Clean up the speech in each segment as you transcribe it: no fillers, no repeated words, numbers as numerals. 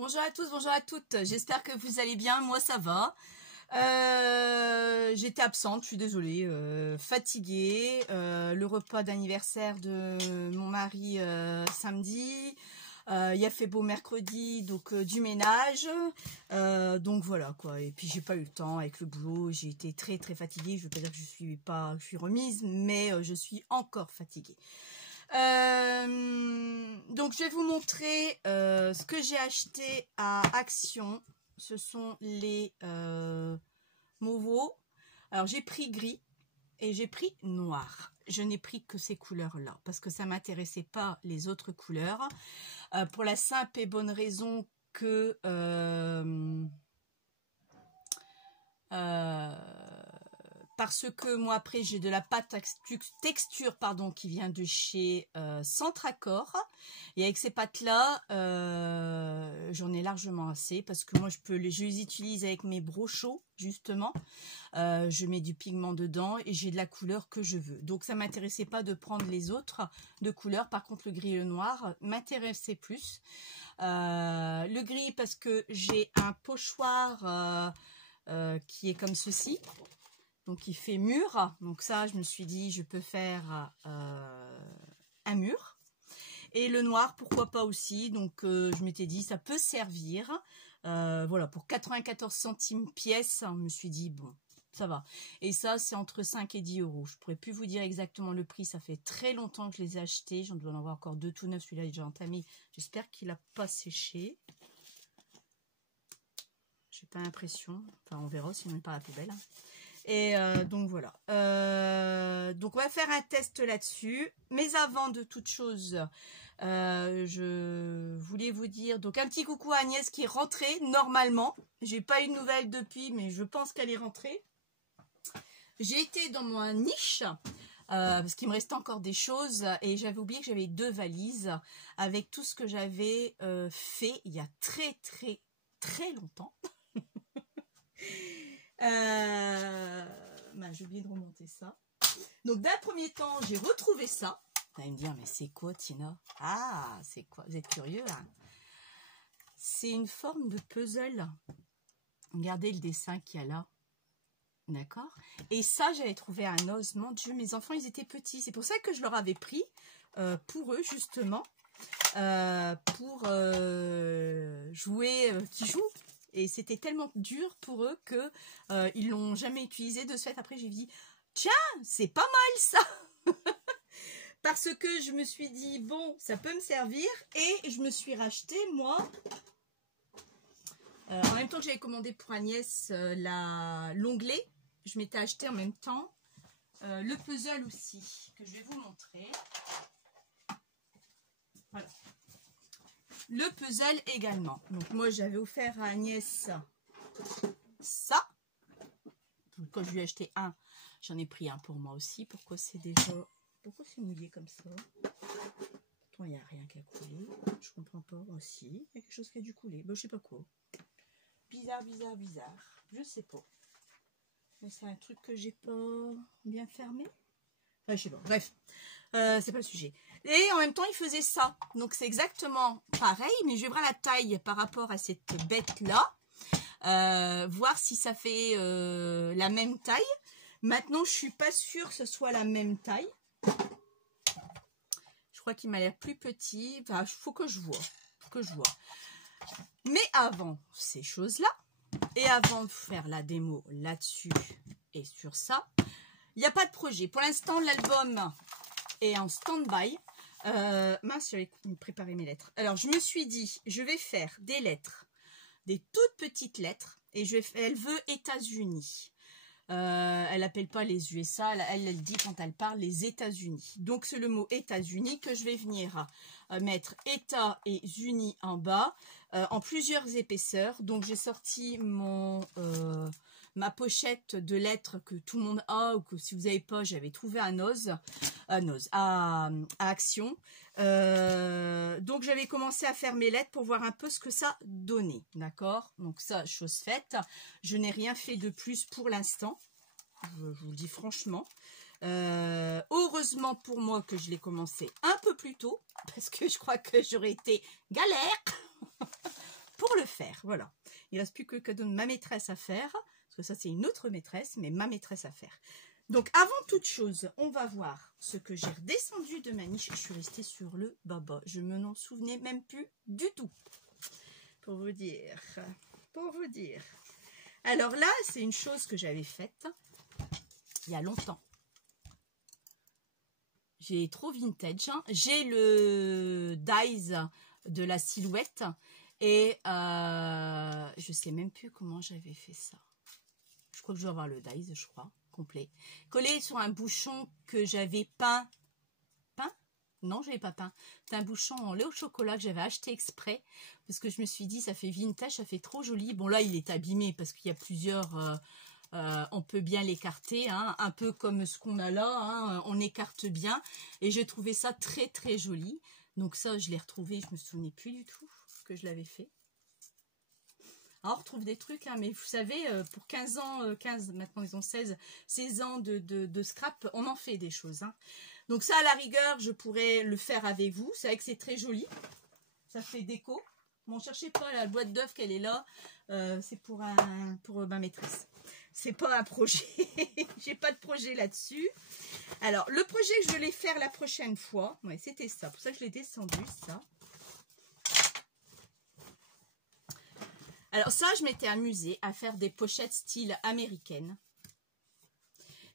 Bonjour à tous, bonjour à toutes. J'espère que vous allez bien. Moi, ça va. J'étais absente, je suis désolée. Fatiguée. Le repas d'anniversaire de mon mari samedi. Il a fait beau mercredi, donc du ménage. Donc voilà quoi. Et puis j'ai pas eu le temps avec le boulot. J'ai été très très fatiguée. Je veux pas dire que je suis remise, mais je suis encore fatiguée. Donc je vais vous montrer ce que j'ai acheté à Action. Ce sont les Movo. Alors j'ai pris gris et j'ai pris noir. Je n'ai pris que ces couleurs là parce que ça m'intéressait pas les autres couleurs, pour la simple et bonne raison que parce que moi après j'ai de la pâte texture pardon qui vient de chez Centracor, et avec ces pâtes là j'en ai largement assez parce que moi je les utilise avec mes brochaux justement. Je mets du pigment dedans et j'ai de la couleur que je veux, donc ça m'intéressait pas de prendre les autres de couleurs. Par contre le gris et le noir m'intéressait plus. Le gris parce que j'ai un pochoir qui est comme ceci, donc il fait mur, donc ça je me suis dit je peux faire un mur. Et le noir pourquoi pas aussi, donc je m'étais dit ça peut servir. Voilà, pour 94 centimes pièce, je me suis dit bon ça va. Et ça c'est entre 5 et 10 euros. Je pourrais plus vous dire exactement le prix, ça fait très longtemps que je les ai achetés. J'en dois en avoir encore deux tout neufs, celui-là est déjà entamé, j'espère qu'il n'a pas séché. J'ai pas l'impression, enfin on verra sinon il n'est pas à la poubelle. Et donc voilà, donc on va faire un test là-dessus. Mais avant de toute chose, je voulais vous dire donc un petit coucou à Agnès qui est rentrée normalement. J'ai pas eu de nouvelles depuis, mais je pense qu'elle est rentrée. J'ai été dans ma niche parce qu'il me restait encore des choses et j'avais oublié que j'avais 2 valises avec tout ce que j'avais fait il y a très très très longtemps. J'ai oublié de remonter ça. Donc d'un premier temps j'ai retrouvé ça. Vous allez me dire mais c'est quoi Tina? Ah c'est quoi? Vous êtes curieux hein? C'est une forme de puzzle. Regardez le dessin qu'il y a là. D'accord. Et ça j'avais trouvé un os. Mon Dieu, mes enfants ils étaient petits. C'est pour ça que je leur avais pris pour eux justement. Pour jouer, qui jouent. Et c'était tellement dur pour eux que ils l'ont jamais utilisé. De ce fait, après j'ai dit tiens, c'est pas mal ça. Parce que je me suis dit bon, ça peut me servir, et je me suis racheté moi en même temps que j'avais commandé pour Agnès l'onglet, je m'étais acheté en même temps le puzzle aussi que je vais vous montrer. Voilà. Le puzzle également. Donc moi j'avais offert à Agnès ça. Donc, quand je lui ai acheté un, j'en ai pris un pour moi aussi. Pourquoi c'est mouillé comme ça? Pourtant il n'y a rien qui a coulé. Je comprends pas aussi. Il y a quelque chose qui a dû couler. Bon, je sais pas quoi. Bizarre, bizarre, bizarre. Je sais pas. Mais c'est un truc que j'ai pas bien fermé. Enfin, je sais pas. Bref. C'est pas le sujet. Et en même temps il faisait ça, donc c'est exactement pareil, mais je vais voir la taille par rapport à cette bête là, voir si ça fait la même taille. Maintenant je suis pas sûre que ce soit la même taille, je crois qu'il m'a l'air plus petit. Enfin faut que je vois, mais avant ces choses là et avant de faire la démo là-dessus et sur ça, il n'y a pas de projet pour l'instant. L'album est en stand-by. Mince, j'avais préparé mes lettres. Alors je me suis dit je vais faire des lettres, des toutes petites lettres, et elle veut États-Unis. Elle appelle pas les USA, elle dit quand elle parle les États-Unis. Donc c'est le mot États-Unis que je vais venir mettre États et unis en bas, en plusieurs épaisseurs. Donc j'ai sorti ma pochette de lettres que tout le monde a, ou que si vous n'avez pas, j'avais trouvé à Action. Donc j'avais commencé à faire mes lettres pour voir un peu ce que ça donnait. D'accord, donc ça, chose faite. Je n'ai rien fait de plus pour l'instant, je vous le dis franchement. Heureusement pour moi que je l'ai commencé un peu plus tôt, parce que je crois que j'aurais été galère pour faire. Voilà. Il ne reste plus que le cadeau de ma maîtresse à faire. Parce que ça, c'est une autre maîtresse, mais ma maîtresse à faire. Donc, avant toute chose, on va voir ce que j'ai redescendu de ma niche. Je suis restée sur le baba. Je me n'en souvenais même plus du tout. Pour vous dire. Pour vous dire. Alors là, c'est une chose que j'avais faite il y a longtemps. J'ai trop vintage. Hein. J'ai le dies de la silhouette. Et je sais même plus comment j'avais fait ça. Je crois que je dois avoir le dies, je crois, complet. Collé sur un bouchon que j'avais peint. Peint? Non, je n'avais pas peint. C'est un bouchon en lait au chocolat que j'avais acheté exprès. Parce que je me suis dit, ça fait vintage, ça fait trop joli. Bon, là, il est abîmé parce qu'il y a plusieurs... on peut bien l'écarter, hein, un peu comme ce qu'on a là. Hein, on écarte bien. Et j'ai trouvé ça très, très joli. Donc ça, je l'ai retrouvé. Je me souvenais plus du tout que je l'avais fait. Alors, on retrouve des trucs, hein, mais vous savez, pour 15 ans, 15, maintenant ils ont 16 ans de scrap, on en fait des choses. Hein. Donc ça, à la rigueur, je pourrais le faire avec vous. C'est vrai que c'est très joli. Ça fait déco. Bon, cherchez pas la boîte d'œufs qu'elle est là. C'est pour ma maîtresse. C'est pas un projet. J'ai pas de projet là-dessus. Alors, le projet que je voulais faire la prochaine fois, ouais, c'était ça. Pour ça que je l'ai descendu, ça. Alors ça, je m'étais amusée à faire des pochettes style américaine.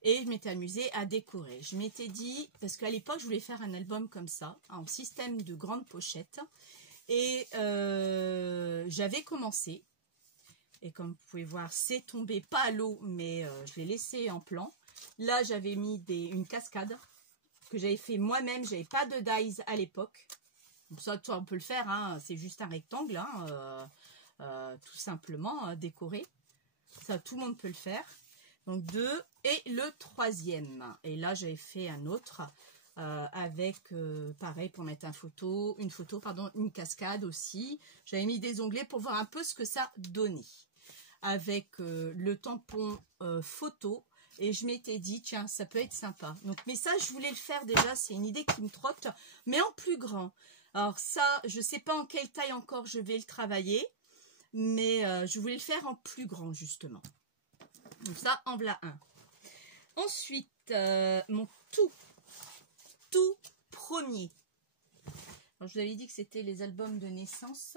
Et je m'étais amusée à décorer. Je m'étais dit, parce qu'à l'époque, je voulais faire un album comme ça, en système de grandes pochettes. Et j'avais commencé. Et comme vous pouvez voir, c'est tombé pas à l'eau, mais je l'ai laissé en plan. Là, j'avais mis une cascade que j'avais fait moi-même. J'avais pas de dies à l'époque. Donc ça, on peut le faire. Hein, c'est juste un rectangle. Hein, tout simplement décorer. Ça, tout le monde peut le faire. Donc 2 et le 3e. Et là, j'avais fait un autre avec, pareil, pour mettre une cascade aussi. J'avais mis des onglets pour voir un peu ce que ça donnait. Avec le tampon photo. Et je m'étais dit, tiens, ça peut être sympa. Donc, mais ça, je voulais le faire déjà. C'est une idée qui me trotte, mais en plus grand. Alors ça, je ne sais pas en quelle taille encore je vais le travailler. Mais je voulais le faire en plus grand, justement. Donc ça, en voilà un. Ensuite, mon tout premier. Alors, je vous avais dit que c'était les albums de naissance.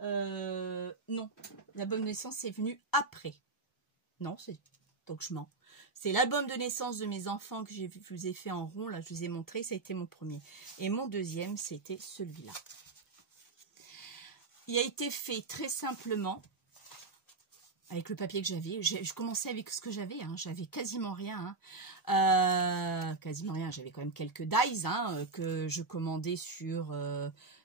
Non, l'album de naissance est venu après. Non, donc je mens. C'est l'album de naissance de mes enfants que je vous ai fait en rond. Là, je vous ai montré, ça a été mon premier. Et mon deuxième, c'était celui-là. Il a été fait très simplement avec le papier que j'avais. Je commençais avec ce que j'avais. Hein. J'avais quasiment rien. Hein. Quasiment rien. J'avais quand même quelques dies hein, que je commandais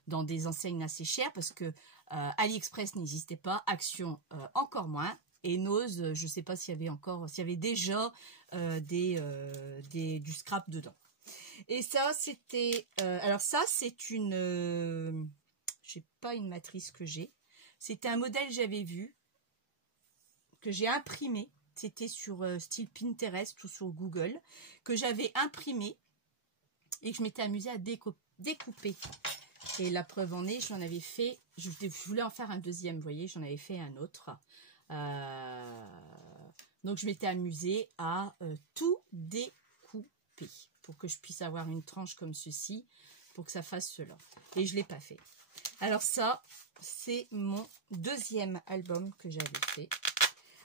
dans des enseignes assez chères parce que AliExpress n'existait pas. Action encore moins. Et Nose, je ne sais pas s'il y avait déjà du scrap dedans. Et ça, c'était... alors ça, c'est une... j'ai pas une matrice que j'ai. C'était un modèle que j'avais vu, que j'ai imprimé. C'était sur style Pinterest ou sur Google, que j'avais imprimé et que je m'étais amusée à découper. Et la preuve en est, j'en avais fait, je voulais en faire un deuxième, vous voyez, j'en avais fait un autre. Donc je m'étais amusée à tout découper pour que je puisse avoir une tranche comme ceci, pour que ça fasse cela. Et je ne l'ai pas fait. Alors ça, c'est mon deuxième album que j'avais fait.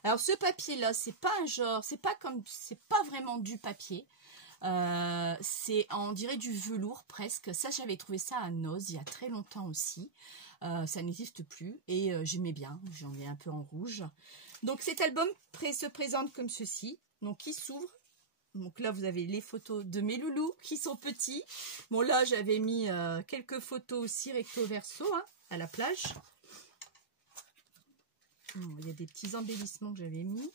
Alors ce papier-là, c'est pas un genre, c'est pas vraiment du papier. C'est, on dirait du velours presque. Ça, j'avais trouvé ça à Nose il y a très longtemps aussi. Ça n'existe plus et j'aimais bien. J'en ai un peu en rouge. Donc cet album se présente comme ceci. Donc il s'ouvre. Donc là, vous avez les photos de mes loulous qui sont petits. Bon, là, j'avais mis quelques photos aussi recto verso hein, à la plage. Il y a des petits embellissements que j'avais mis.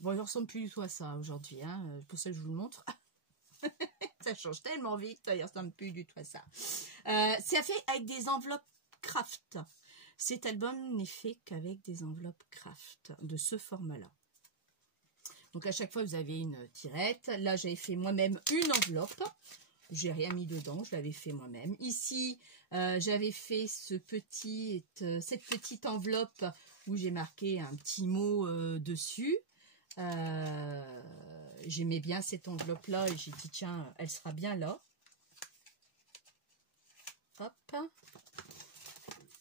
Bon, je ne ressemble plus du tout à ça aujourd'hui. Hein, pour ça que je vous le montre. Ça change tellement vite. Il ne ressemble plus du tout à ça. C'est fait avec des enveloppes craft. Cet album n'est fait qu'avec des enveloppes craft de ce format-là. Donc à chaque fois, vous avez une tirette. Là, j'avais fait moi-même une enveloppe. j'ai rien mis dedans, je l'avais fait moi-même. Ici, j'avais fait cette petite enveloppe où j'ai marqué un petit mot dessus. J'aimais bien cette enveloppe-là et j'ai dit, tiens, elle sera bien là. Hop.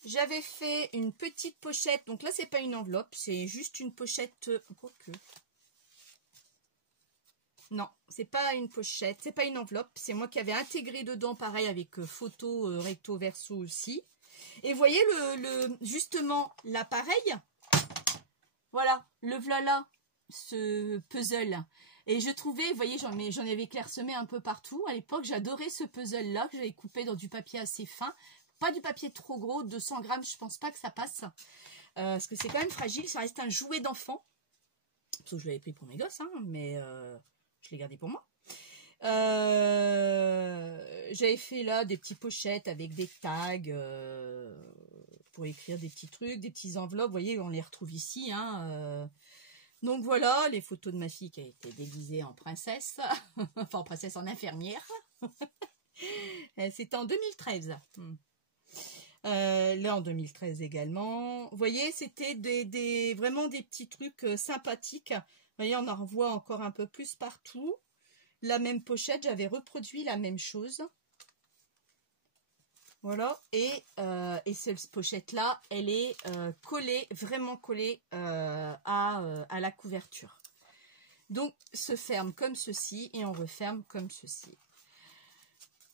J'avais fait une petite pochette. Donc là, c'est pas une enveloppe, c'est juste une pochette. Quoique. Non, c'est pas une pochette, c'est pas une enveloppe. C'est moi qui avais intégré dedans, pareil, avec photo recto verso aussi. Et vous voyez justement l'appareil. Voilà, le voilà, ce puzzle. Et je trouvais, vous voyez, j'en avais clairsemé un peu partout. À l'époque, j'adorais ce puzzle-là que j'avais coupé dans du papier assez fin. Pas du papier trop gros, 200 grammes, je pense pas que ça passe. Parce que c'est quand même fragile, ça reste un jouet d'enfant. Parce que je l'avais pris pour mes gosses, hein, mais je l'ai gardé pour moi. J'avais fait là des petites pochettes avec des tags pour écrire des petits trucs, des petites enveloppes. Vous voyez, on les retrouve ici. Hein, donc voilà, les photos de ma fille qui a été déguisée en princesse. Enfin, en princesse, en infirmière. C'était en 2013. Là en 2013 également. Vous voyez, c'était vraiment des petits trucs sympathiques. Vous voyez, on en revoit encore un peu plus partout. La même pochette, j'avais reproduit la même chose. Voilà, et cette pochette-là, elle est collée, vraiment collée à la couverture. Donc, se ferme comme ceci et on referme comme ceci.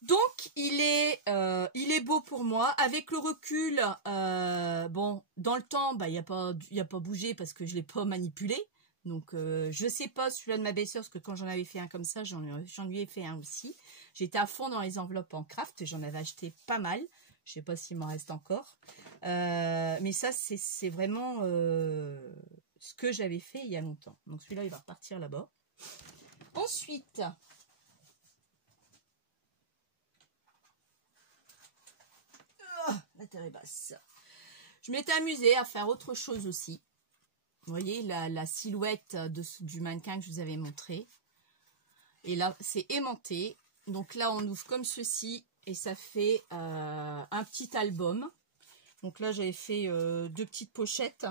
Donc, il est beau pour moi. Avec le recul, bon, dans le temps, bah, il n'y a pas bougé parce que je ne l'ai pas manipulé. Donc, je ne sais pas celui-là de ma belle-sœur, parce que quand j'en avais fait un comme ça, j'en lui ai fait un aussi. J'étais à fond dans les enveloppes en craft. J'en avais acheté pas mal. Je ne sais pas s'il m'en reste encore. Mais ça, c'est vraiment ce que j'avais fait il y a longtemps. Donc, celui-là, il va repartir là-bas. Ensuite... la terre est basse. Je m'étais amusée à faire autre chose aussi. Vous voyez la silhouette du mannequin que je vous avais montré. Et là, c'est aimanté. Donc là, on ouvre comme ceci et ça fait un petit album. Donc là, j'avais fait 2 petites pochettes.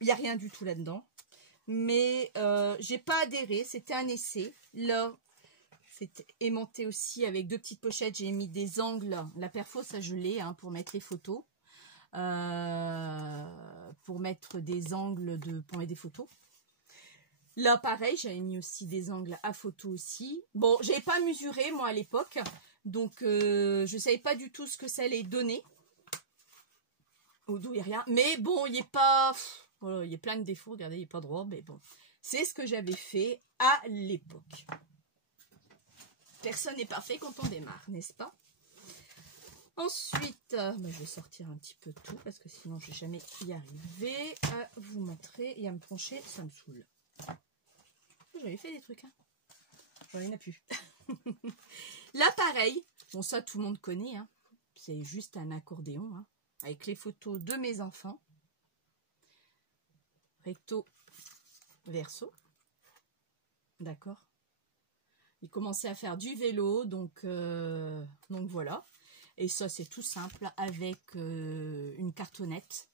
Il n'y a rien du tout là-dedans. Mais j'ai pas adhéré. C'était un essai. Là, c'est aimanté aussi avec 2 petites pochettes. J'ai mis des angles. La perfo, ça je l'ai hein, pour mettre les photos. Pour mettre des angles pour mettre des photos. Là, pareil, j'avais mis aussi des angles à photo aussi. Bon, j'avais pas mesuré moi à l'époque. Donc, je savais pas du tout ce que ça allait donner. Au dos, il n'y a rien. Mais bon, il n'y a pas... Voilà, il y a plein de défauts. Regardez, il n'y a pas de robe. Mais bon, c'est ce que j'avais fait à l'époque. Personne n'est parfait quand on démarre, n'est-ce pas? Ensuite, je vais sortir un petit peu tout parce que sinon je ne vais jamais y arriver à vous montrer et à me pencher, ça me saoule. J'avais fait des trucs, hein. J'en ai plus. Là, pareil, bon ça tout le monde connaît, hein. C'est juste un accordéon hein, avec les photos de mes enfants. Recto, verso. D'accord. Ils commençaient à faire du vélo, donc voilà. Et ça, c'est tout simple avec une cartonnette.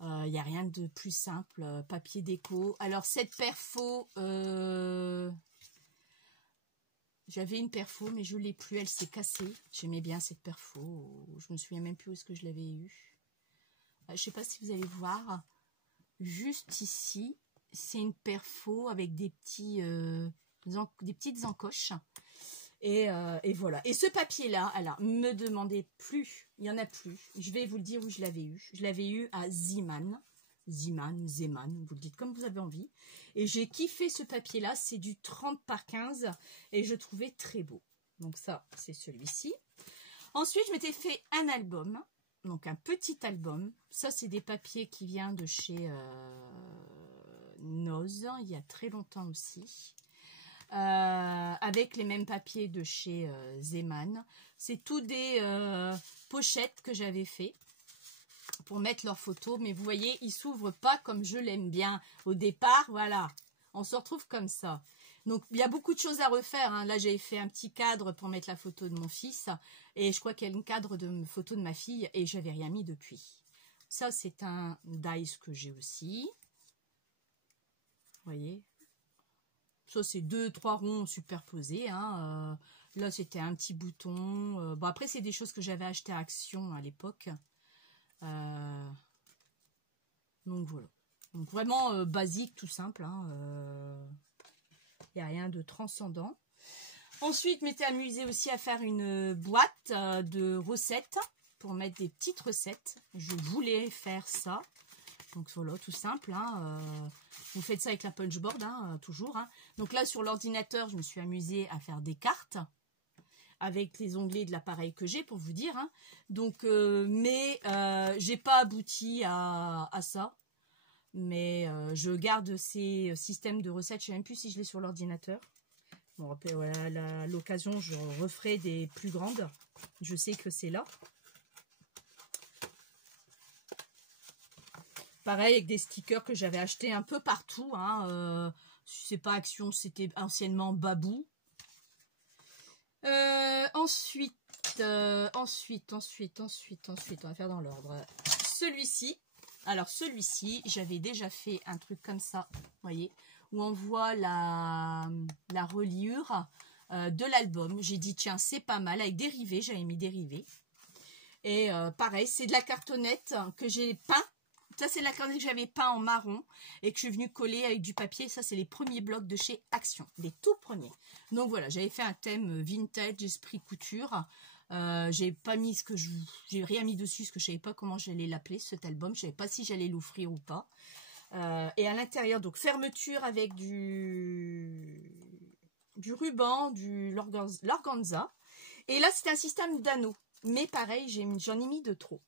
Il n'y a rien de plus simple. Papier déco. Alors, cette perfo, j'avais une perfo, mais je ne l'ai plus. Elle s'est cassée. J'aimais bien cette perfo. Je me souviens même plus où est-ce que je l'avais eue. Je ne sais pas si vous allez voir. Juste ici, c'est une perfo avec des petites encoches. Et voilà. Et ce papier-là, alors, me demandez plus. Il n'y en a plus. Je vais vous le dire où je l'avais eu. Je l'avais eu à Zeman. Zeman, vous le dites comme vous avez envie. Et j'ai kiffé ce papier-là. C'est du 30 par 15. Et je trouvais très beau. Donc ça, c'est celui-ci. Ensuite, je m'étais fait un album. Donc un petit album. Ça, c'est des papiers qui viennent de chez Noz. Il y a très longtemps aussi. Avec les mêmes papiers de chez Zeman. C'est tous des pochettes que j'avais fait pour mettre leurs photos. Mais vous voyez, ils s'ouvrent pas comme je l'aime bien. Au départ, voilà, on se retrouve comme ça. Donc, il y a beaucoup de choses à refaire. Hein. Là, j'avais fait un petit cadre pour mettre la photo de mon fils. Et je crois qu'il y a une cadre de photo de ma fille. Et j'avais rien mis depuis. Ça, c'est un dies que j'ai aussi. Vous voyez. Ça, c'est 2-3 ronds superposés. Hein. Là, c'était un petit bouton. Bon, après, c'est des choses que j'avais achetées à Action à l'époque. Donc, voilà. Donc, vraiment basique, tout simple. Il n'y a rien de transcendant. Ensuite, je m'étais amusée aussi à faire une boîte de recettes pour mettre des petites recettes. Je voulais faire ça. Donc voilà, tout simple. Vous faites ça avec la punchboard, toujours. Donc là, sur l'ordinateur, je me suis amusée à faire des cartes avec les onglets de l'appareil que j'ai, pour vous dire. Donc, mais j'ai pas abouti à ça. Mais je garde ces systèmes de recettes. Je ne sais même plus si je l'ai sur l'ordinateur. Bon, voilà, à l'occasion, je referai des plus grandes. Je sais que c'est là. Pareil, avec des stickers que j'avais achetés un peu partout. C'est pas Action, c'était anciennement Babou. Ensuite, on va faire dans l'ordre. Celui-ci. Alors, celui-ci, j'avais déjà fait un truc comme ça, vous voyez, où on voit la reliure de l'album. J'ai dit, tiens, c'est pas mal, avec des rivets, j'avais mis des rivets. Et pareil, c'est de la cartonnette que j'ai peint. Ça, c'est de la cartonnette que j'avais peint en marron et que je suis venue coller avec du papier. Ça, c'est les premiers blocs de chez Action, les tout premiers. Donc voilà, j'avais fait un thème vintage, esprit couture. J'ai pas mis j'ai rien mis dessus parce que je savais pas comment j'allais l'appeler cet album. Je savais pas si j'allais l'offrir ou pas. Et à l'intérieur, donc fermeture avec du ruban, du l'organza. Et là, c'est un système d'anneaux. Mais pareil, j'en ai mis de trop.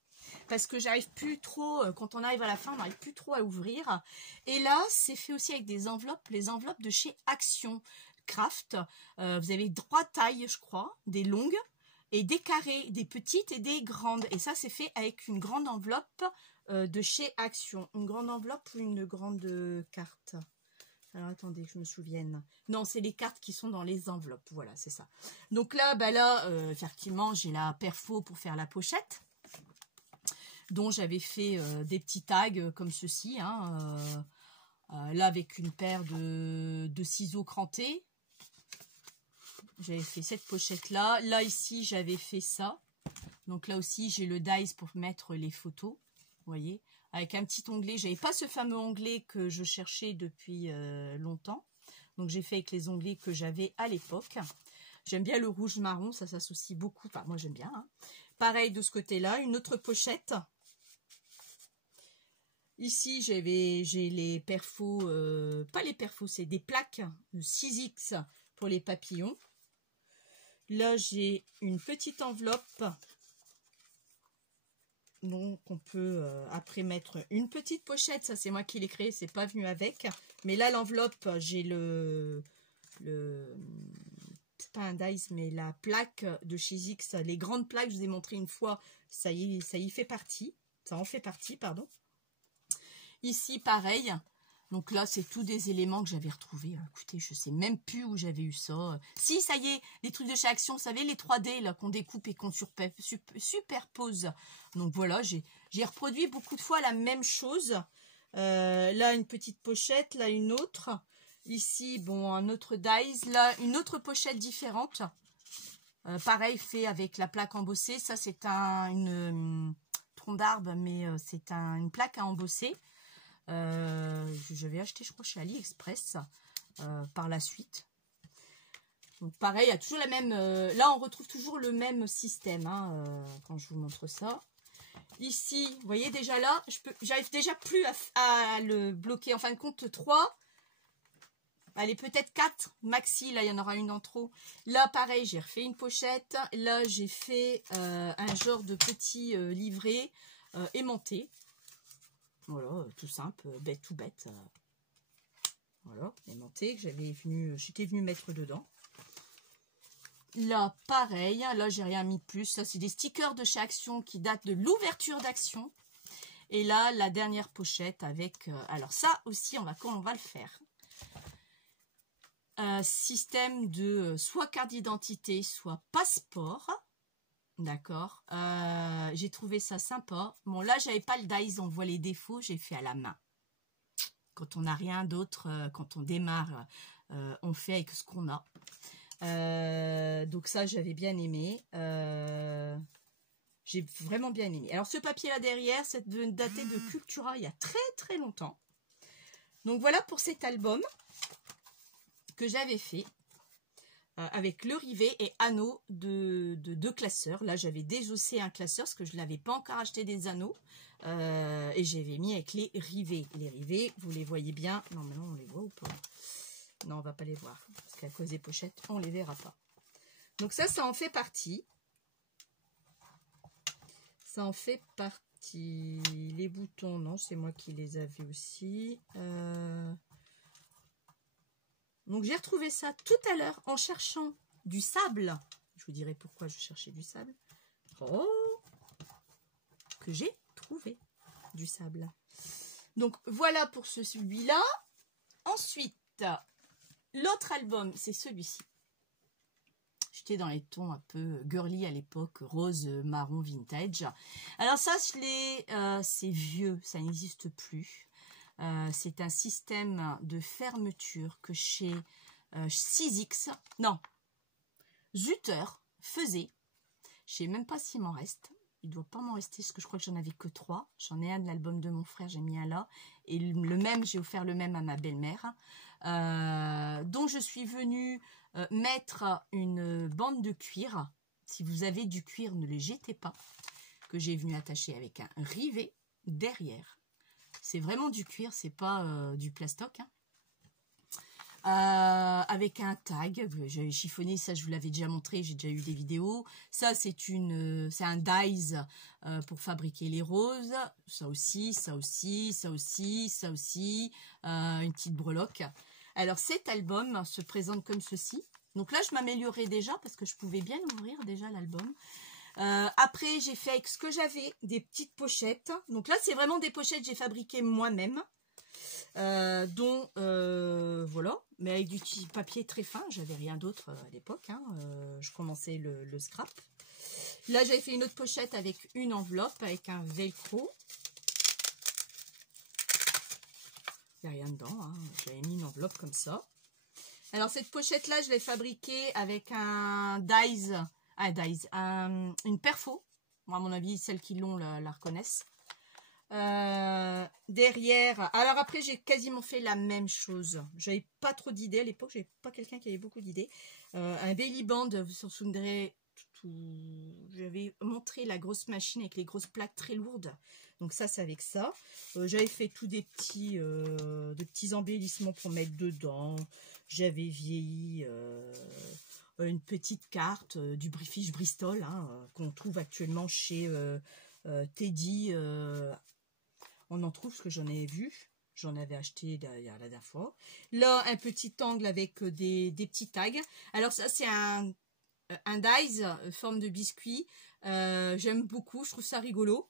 Parce que j'arrive plus trop, quand on arrive à la fin, on n'arrive plus trop à ouvrir. Et là, c'est fait aussi avec des enveloppes, les enveloppes de chez Action Craft. Vous avez 3 tailles, je crois, des longues et des carrés, des petites et des grandes. Et ça, c'est fait avec une grande enveloppe de chez Action. Une grande enveloppe ou une grande carte? Alors, attendez, que je me souvienne. Non, c'est les cartes qui sont dans les enveloppes. Voilà, c'est ça. Donc là, effectivement, j'ai la perfo pour faire la pochette, dont j'avais fait des petits tags comme ceci. Là, avec une paire de ciseaux crantés. J'avais fait cette pochette-là. Là, ici, j'avais fait ça. Donc là aussi, j'ai le dies pour mettre les photos. Vous voyez, avec un petit onglet. J'avais pas ce fameux onglet que je cherchais depuis longtemps. Donc, j'ai fait avec les onglets que j'avais à l'époque. J'aime bien le rouge marron. Ça s'associe beaucoup. Enfin, moi, j'aime bien. Pareil de ce côté-là. Une autre pochette. Ici, j'ai les perfos. Pas les perfos, c'est des plaques de 6X pour les papillons. Là, j'ai une petite enveloppe. Donc, on peut après mettre une petite pochette. Ça, c'est moi qui l'ai créé. C'est pas venu avec. Mais là, l'enveloppe, j'ai c'est pas un dice, mais la plaque de chez X. Les grandes plaques, je vous ai montré une fois. Ça y fait partie. Ça en fait partie, pardon. Ici, pareil. Donc là, c'est tous des éléments que j'avais retrouvés. Écoutez, je sais même plus où j'avais eu ça. Si, ça y est, les trucs de chez Action, vous savez, les 3D là qu'on découpe et qu'on superpose. Donc voilà, j'ai reproduit beaucoup de fois la même chose. Là, une petite pochette, là, une autre. Ici, bon, un autre dies. Là, une autre pochette différente. Pareil, fait avec la plaque embossée. Ça, c'est une tronc d'arbre, mais c'est une plaque à embosser. J'avais acheté, je crois, chez AliExpress par la suite. Donc pareil, il y a toujours la même. Là, on retrouve toujours le même système quand je vous montre ça. Ici, vous voyez déjà là, j'arrive déjà plus à le bloquer. En fin de compte, 3. Allez, peut-être 4 maxi. Là, il y en aura une en trop. Là, pareil, j'ai refait une pochette. Là, j'ai fait un genre de petit livret aimanté. Voilà, tout simple, tout bête. Voilà, aimanté, que j'étais venue mettre dedans. Là, pareil, là, j'ai rien mis de plus. Ça, c'est des stickers de chez Action qui datent de l'ouverture d'Action. Et là, la dernière pochette avec... alors ça aussi, on va le faire. système de soit carte d'identité, soit passeport. D'accord. J'ai trouvé ça sympa. Bon, là, j'avais pas le dice, on voit les défauts, j'ai fait à la main. Quand on n'a rien d'autre, quand on démarre, on fait avec ce qu'on a. Donc ça, j'avais bien aimé. J'ai vraiment bien aimé. Alors, ce papier-là derrière, c'est daté de Cultura il y a très très longtemps. Donc, voilà pour cet album que j'avais fait. Avec le rivet et anneaux de 2 classeurs. Là, j'avais désossé un classeur parce que je ne l'avais pas encore acheté des anneaux. Et j'avais mis avec les rivets. Les rivets, vous les voyez bien. Non, maintenant, on les voit ou pas? Non, on va pas les voir. Parce qu'à cause des pochettes, on les verra pas. Donc ça en fait partie. Ça en fait partie. Les boutons, non, c'est moi qui les avais aussi. Donc j'ai retrouvé ça tout à l'heure en cherchant du sable. Je vous dirai pourquoi je cherchais du sable. Oh, que j'ai trouvé du sable. Donc voilà pour celui-là. Ensuite, l'autre album, c'est celui-ci. J'étais dans les tons un peu girly à l'époque, rose, marron, vintage. Alors ça, c'est vieux, ça n'existe plus. C'est un système de fermeture que chez 6X, non, Zutter faisait. Je sais même pas s'il m'en reste. Il doit pas m'en rester parce que je crois que j'en avais que 3. J'en ai un de l'album de mon frère, j'ai mis un là. Et le même, j'ai offert le même à ma belle-mère. Donc je suis venue mettre une bande de cuir. Si vous avez du cuir, ne les jetez pas. Que j'ai venu attacher avec un rivet derrière. C'est vraiment du cuir, c'est pas du plastoc. Hein. Avec un tag, j'avais chiffonné, ça je vous l'avais déjà montré, j'ai déjà eu des vidéos. Ça c'est un dies pour fabriquer les roses. Ça aussi, ça aussi, ça aussi, ça aussi. Une petite breloque. Alors cet album se présente comme ceci. Donc là je m'améliorais déjà parce que je pouvais bien ouvrir déjà l'album. Après j'ai fait avec ce que j'avais, des petites pochettes. Donc là c'est vraiment des pochettes que j'ai fabriquées moi-même. Voilà, mais avec du petit papier très fin, j'avais rien d'autre à l'époque. Hein. Je commençais le scrap. Là j'avais fait une autre pochette avec une enveloppe, avec un velcro. Il n'y a rien dedans, hein. J'avais mis une enveloppe comme ça. Alors cette pochette là je l'ai fabriquée avec un dies. Une perfo. Moi, à mon avis, celles qui l'ont la reconnaissent. Derrière, alors après, j'ai quasiment fait la même chose. J'avais pas trop d'idées à l'époque, j'avais pas quelqu'un qui avait beaucoup d'idées. Un belly band, vous vous souviendrez, j'avais montré la grosse machine avec les grosses plaques très lourdes. Donc ça, c'est avec ça. J'avais fait tous des petits embellissements pour mettre dedans. J'avais vieilli une petite carte du British Bristol hein, qu'on trouve actuellement chez Teddy. On en trouve parce que j'en ai vu. J'en avais acheté la dernière fois. Là, un petit angle avec des petits tags. Alors ça, c'est un dies forme de biscuit. J'aime beaucoup. Je trouve ça rigolo.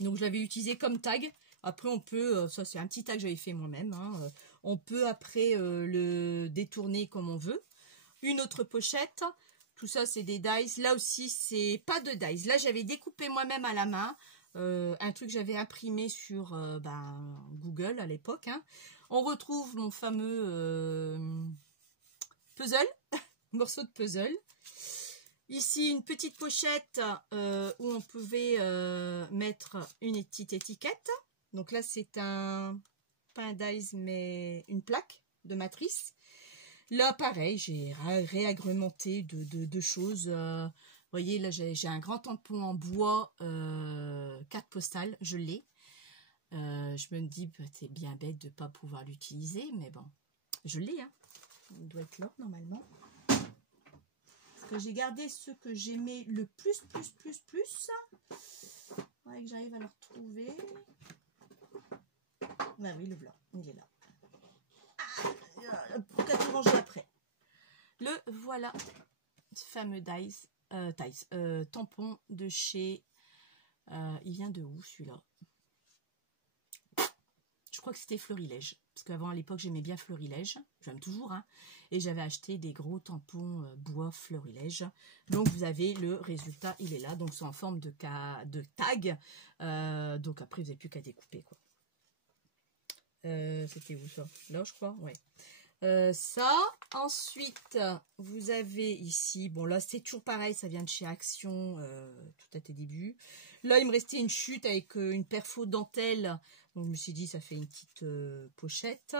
Donc, je l'avais utilisé comme tag. Après, on peut... ça, c'est un petit tag que j'avais fait moi-même. Hein, on peut après le détourner comme on veut. Une autre pochette. Tout ça, c'est des dies. Là aussi, c'est pas de dies. Là, j'avais découpé moi-même à la main. Un truc que j'avais imprimé sur Google à l'époque. Hein. On retrouve mon fameux puzzle, morceau de puzzle. Ici, une petite pochette où on pouvait mettre une petite étiquette. Donc là, c'est pas un dies, mais une plaque de matrice. Là, pareil, j'ai réagrémenté de choses. Vous voyez, là, j'ai un grand tampon en bois, carte postale, je l'ai. Je me dis, c'est bien bête de ne pas pouvoir l'utiliser, mais bon, je l'ai. Hein. Il doit être là, normalement. Parce que j'ai gardé ceux que j'aimais le plus. Ouais, que j'arrive à le retrouver. Ah oui, le blanc, il est là. Peut-être le ranger après. Le voilà, ce fameux dies. Tampon de chez il vient de où celui-là? Je crois que c'était Florilège. Parce qu'avant, à l'époque, j'aimais bien Florilège. J'aime toujours, hein. Et j'avais acheté des gros tampons bois Florilège. Donc, vous avez le résultat, il est là. Donc, c'est en forme de tag. Donc, après, vous n'avez plus qu'à découper, quoi. C'était où, ça? Là, je crois, ouais. Ça, ensuite, vous avez ici, bon là c'est toujours pareil, ça vient de chez Action, tout à tes débuts. Là il me restait une chute avec une perfo dentelle, donc je me suis dit ça fait une petite pochette.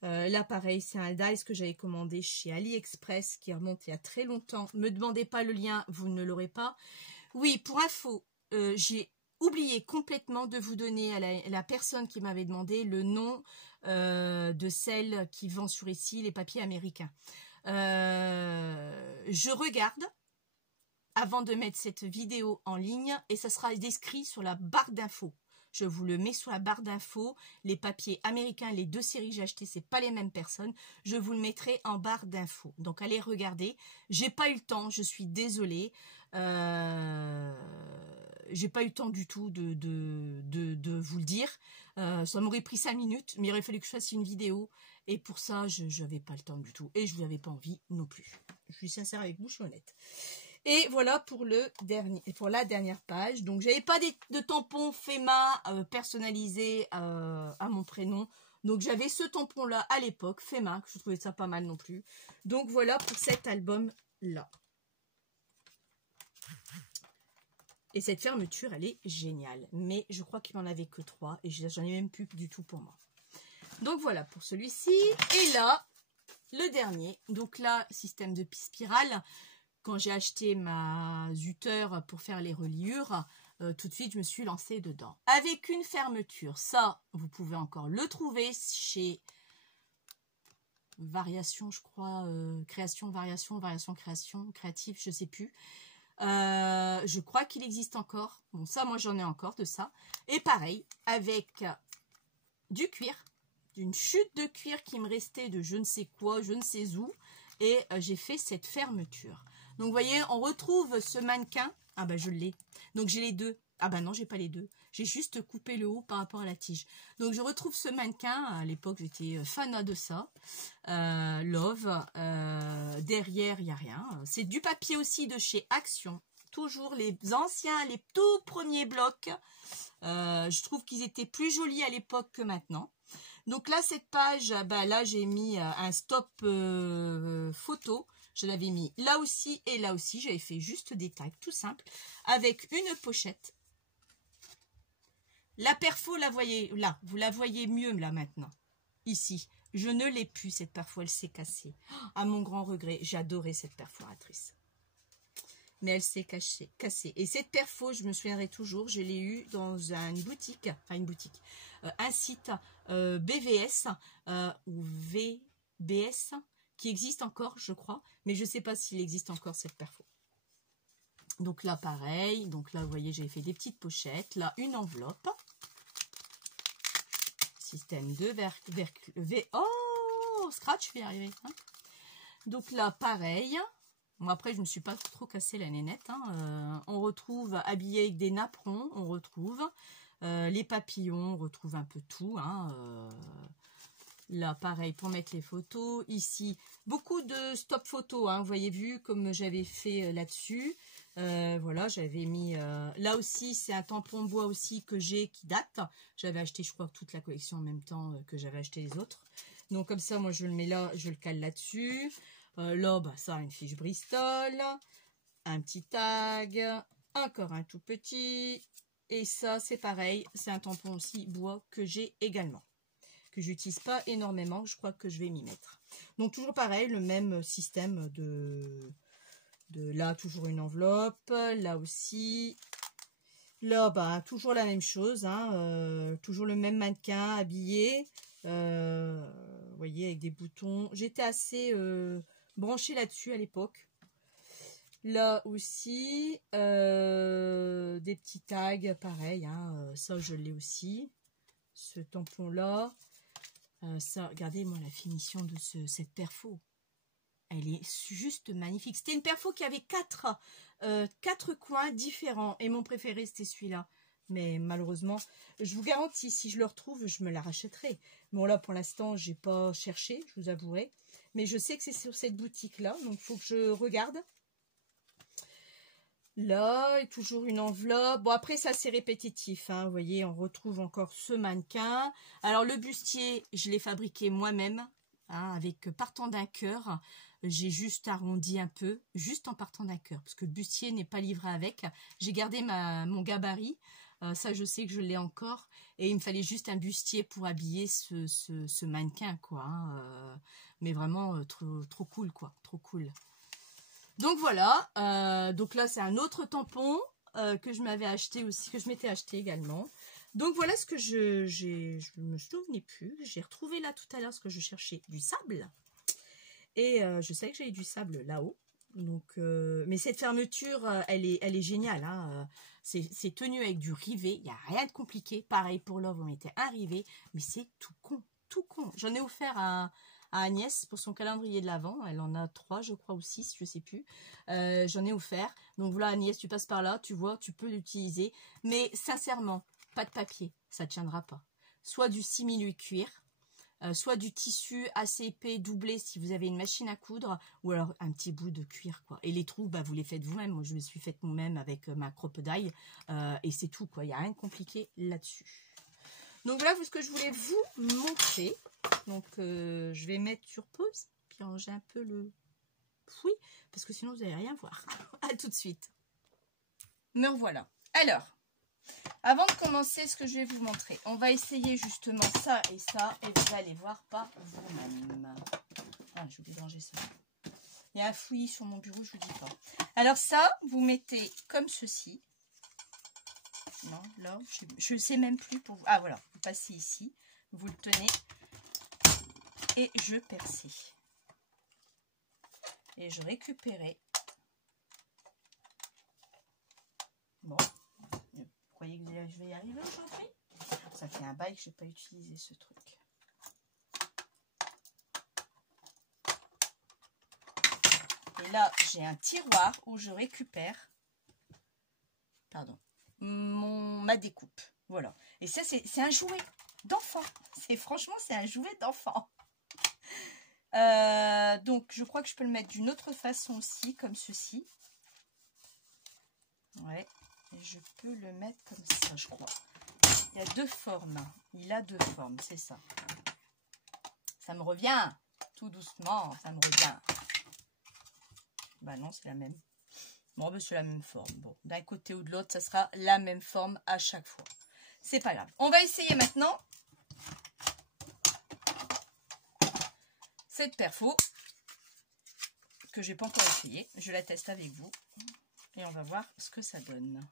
Là pareil, c'est un dice que j'avais commandé chez AliExpress qui remonte il y a très longtemps. Me demandez pas le lien, vous ne l'aurez pas. Oui, pour info, j'ai oublié complètement de vous donner à la personne qui m'avait demandé le nom de celle qui vend sur ici les papiers américains. Je regarde avant de mettre cette vidéo en ligne et ça sera décrit sur la barre d'infos. Je vous le mets sur la barre d'infos. Les papiers américains, les 2 séries que j'ai achetées, c'est pas les mêmes personnes. Je vous le mettrai en barre d'infos. Donc allez regarder. J'ai pas eu le temps, je suis désolée. J'ai pas eu le temps du tout de vous le dire. Ça m'aurait pris 5 minutes, mais il aurait fallu que je fasse une vidéo. Et pour ça, je n'avais pas le temps du tout. Et je n'avais pas envie non plus. Je suis sincère avec vous, je suis honnête. Et voilà pour la dernière page. Donc, j'avais pas de tampon fait main personnalisé à mon prénom. Donc, j'avais ce tampon-là à l'époque, fait main, que je trouvais ça pas mal non plus. Donc, voilà pour cet album-là. Et cette fermeture, elle est géniale. Mais je crois qu'il m'en avait que 3 et j'en ai même plus du tout pour moi. Donc, voilà pour celui-ci. Et là, le dernier. Donc là, système de spirale. Quand j'ai acheté ma Zutter pour faire les reliures, tout de suite, je me suis lancée dedans. Avec une fermeture. Ça, vous pouvez encore le trouver chez Variation, je crois. Création, variation, création, créatif, je sais plus. Je crois qu'il existe encore. Bon, ça, moi, j'en ai encore de ça. Et pareil, avec du cuir. D'une chute de cuir qui me restait de je ne sais quoi, je ne sais où. Et j'ai fait cette fermeture. Donc, vous voyez, on retrouve ce mannequin. Ah, ben, je l'ai. Donc, j'ai les deux. Ah, ben non, j'ai pas les deux. J'ai juste coupé le haut par rapport à la tige. Donc, je retrouve ce mannequin. À l'époque, j'étais fan de ça. Love. Derrière, il n'y a rien. C'est du papier aussi de chez Action. Toujours les anciens, les tout premiers blocs. Je trouve qu'ils étaient plus jolis à l'époque que maintenant. Donc là, cette page, bah là, j'ai mis un stop photo. Je l'avais mis là aussi et là aussi. J'avais fait juste des tags tout simples avec une pochette. La perfo, la voyez là. Vous la voyez mieux là maintenant. Ici. Je ne l'ai plus, cette perfo. Elle s'est cassée. À mon grand regret, j'adorais cette perforatrice. Mais elle s'est cassée. Et cette perfo, je me souviendrai toujours, je l'ai eue dans une boutique, enfin une boutique, un site BVS ou VBS qui existe encore, je crois, mais je ne sais pas s'il existe encore cette perfo. Donc là, pareil. Donc là, vous voyez, j'ai fait des petites pochettes. Là, une enveloppe. Système de oh, scratch, je vais y arriver. Hein. Donc là, pareil. Bon, après, je ne me suis pas trop cassé la nénette. Hein. On retrouve habillé avec des napperons. On retrouve les papillons. On retrouve un peu tout. Hein. Là, pareil, pour mettre les photos. Ici, beaucoup de stop photos. Hein. Vous voyez, vu comme j'avais fait là-dessus. Voilà, j'avais mis... là aussi, c'est un tampon bois aussi que j'ai qui date. J'avais acheté, je crois, toute la collection en même temps que j'avais acheté les autres. Donc, comme ça, moi, je le mets là, je le cale là-dessus. Là, bah, ça, une fiche Bristol. Un petit tag. Encore un tout petit. Et ça, c'est pareil. C'est un tampon aussi bois que j'ai également. Que j'utilise pas énormément. Je crois que je vais m'y mettre. Donc, toujours pareil, le même système de là, toujours une enveloppe. Là aussi. Là, bah, toujours la même chose. Hein, toujours le même mannequin habillé. Vous voyez, avec des boutons. J'étais assez branchée là-dessus à l'époque. Là aussi, des petits tags, pareil. Hein, ça, je l'ai aussi. Ce tampon-là. Ça, regardez-moi la finition de cette perfo. Elle est juste magnifique. C'était une perfo qui avait quatre coins différents. Et mon préféré, c'était celui-là. Mais malheureusement, je vous garantis, si je le retrouve, je me la rachèterai. Bon, là, pour l'instant, j'ai pas cherché, je vous avouerai. Mais je sais que c'est sur cette boutique-là, donc il faut que je regarde. Là, et toujours une enveloppe. Bon, après, ça, c'est répétitif. Hein. Vous voyez, on retrouve encore ce mannequin. Alors, le bustier, je l'ai fabriqué moi-même, hein, avec partant d'un cœur. J'ai juste arrondi un peu, juste en partant d'un cœur, parce que le bustier n'est pas livré avec. J'ai gardé mon gabarit. Ça, je sais que je l'ai encore. Et il me fallait juste un bustier pour habiller ce mannequin, quoi. Hein. Mais vraiment, trop cool, quoi. Trop cool. Donc voilà, donc là c'est un autre tampon que je m'avais acheté aussi, que je m'étais acheté également. Donc voilà ce que je me souvenais plus. J'ai retrouvé là tout à l'heure ce que je cherchais, du sable. Et je savais que j'avais du sable là-haut. Donc, mais cette fermeture, elle est géniale. Hein. C'est tenu avec du rivet. Il n'y a rien de compliqué. Pareil pour là, vous mettez un rivet. Mais c'est tout con, tout con. J'en ai offert à Agnès pour son calendrier de l'Avent. Elle en a 3, je crois, ou 6, je sais plus. J'en ai offert. Donc voilà, Agnès, tu passes par là, tu vois, tu peux l'utiliser. Mais sincèrement, pas de papier, ça ne tiendra pas. Soit du simili cuir, soit du tissu assez épais, doublé si vous avez une machine à coudre, ou alors un petit bout de cuir, quoi. Et les trous, bah, vous les faites vous-même. Moi, je me suis faite moi-même avec ma crocodile. Et c'est tout, quoi. Il n'y a rien de compliqué là-dessus. Donc voilà ce que je voulais vous montrer. Donc je vais mettre sur pause, puis ranger un peu le fouille, parce que sinon vous n'allez rien voir. À tout de suite. Me revoilà. Alors, avant de commencer ce que je vais vous montrer, on va essayer justement ça, et vous allez voir par vous-même. Ah, j'ai oublié de ranger ça. Il y a un fouillis sur mon bureau, je vous dis pas. Alors ça, vous mettez comme ceci. Non, là, je ne sais même plus pour vous. Ah voilà, vous passez ici, vous le tenez et je perçais. Et je récupérais. Bon, vous croyez que je vais y arriver aujourd'hui? Ça fait un bail que je n'ai pas utilisé ce truc. Et là, j'ai un tiroir où je récupère, pardon, ma découpe. Voilà. Et ça, c'est un jouet d'enfant. Franchement, c'est un jouet d'enfant. Donc, je crois que je peux le mettre d'une autre façon aussi, comme ceci. Ouais. Et je peux le mettre comme ça, je crois. Il y a deux formes. Il a deux formes, c'est ça. Ça me revient. Tout doucement, ça me revient. Bah non, c'est la même. Bon, ben c'est la même forme. Bon, d'un côté ou de l'autre, ça sera la même forme à chaque fois. C'est pas grave. On va essayer maintenant cette perfo que j'ai pas encore essayé. Je la teste avec vous et on va voir ce que ça donne.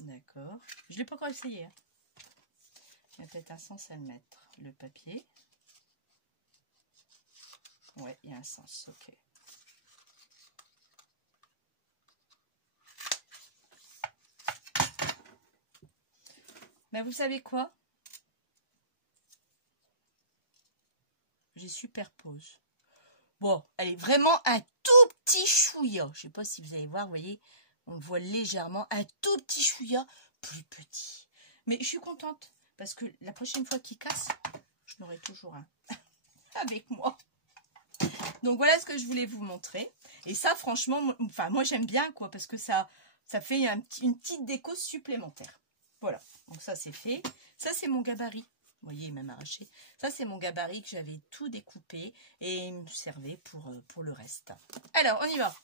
D'accord. Je l'ai pas encore essayé. Hein. Il y a peut-être un sens à le mettre. Le papier. Ouais, il y a un sens. Ok. Mais vous savez quoi? J'ai superpose. Bon, elle est vraiment un tout petit chouïa. Je sais pas si vous allez voir, vous voyez, on le voit légèrement. Un tout petit chouïa plus petit. Mais je suis contente parce que la prochaine fois qu'il casse, je n'aurai toujours un avec moi. Donc voilà ce que je voulais vous montrer. Et ça, franchement, enfin moi j'aime bien quoi, parce que ça fait une petite déco supplémentaire. Voilà, donc ça c'est fait. Ça c'est mon gabarit. Vous voyez, il m'a arraché. Ça c'est mon gabarit que j'avais tout découpé et il me servait pour le reste. Alors, on y va.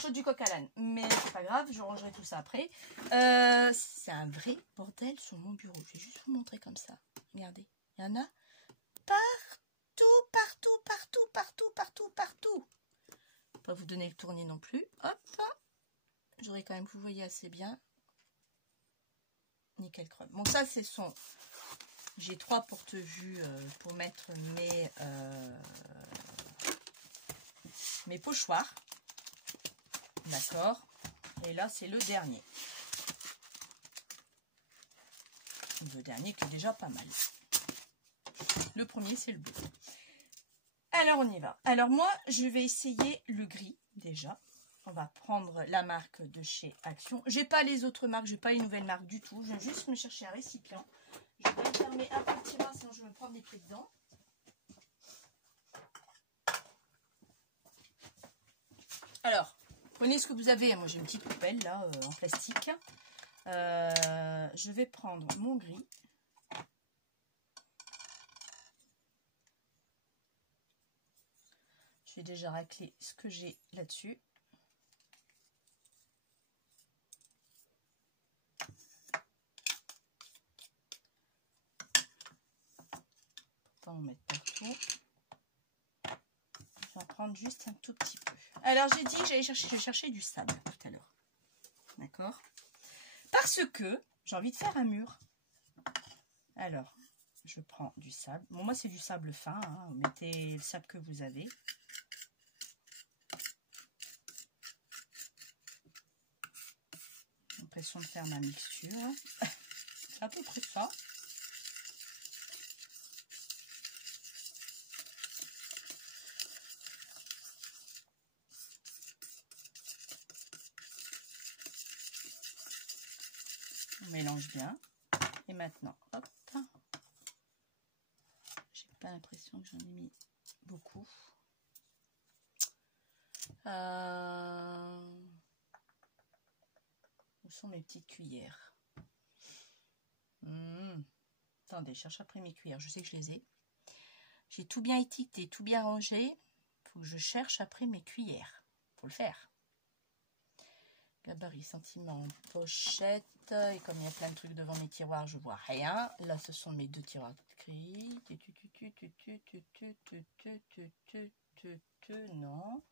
Chose du coq à l'âne, mais c'est pas grave, je rangerai tout ça après. C'est un vrai bordel sur mon bureau. Je vais juste vous montrer comme ça. Regardez, il y en a partout, partout, partout, partout, partout, partout. Pas vous donner le tournis non plus. Hop, j'aurais quand même que vous voyez assez bien. Nickel chrome. Bon, ça c'est son. J'ai 3 porte-vues pour mettre mes pochoirs. D'accord. Et là c'est le dernier. Le dernier qui est déjà pas mal. Le premier c'est le bleu. Alors, on y va. Alors, moi, je vais essayer le gris, déjà. On va prendre la marque de chez Action. J'ai pas les autres marques, j'ai pas les nouvelles marques du tout. Je vais juste me chercher un récipient. Je vais fermer un peu le tiroir, sinon je vais me prendre des pieds dedans. Alors, prenez ce que vous avez. Moi, j'ai une petite poubelle, là, en plastique. Je vais prendre mon gris. Je vais déjà racler ce que j'ai là-dessus. Pas en mettre partout. Je vais en prendre juste un tout petit peu. Alors, j'ai dit que j'allais chercher du sable tout à l'heure. D'accord? Parce que j'ai envie de faire un mur. Alors, je prends du sable. Bon, moi, c'est du sable fin. Hein. Vous mettez le sable que vous avez. J'ai l'impression de faire ma mixture. C'est à peu près ça. On mélange bien. Et maintenant, hop. J'ai pas l'impression que j'en ai mis beaucoup. Où sont mes petites cuillères? Attendez, je cherche après mes cuillères. Je sais que je les ai. J'ai tout bien étiqueté, tout bien rangé. Il faut que je cherche après mes cuillères. Faut le faire. Gabarit, sentiment, pochette. Et comme il y a plein de trucs devant mes tiroirs, je vois rien. Là, ce sont mes deux tiroirs gris. Non.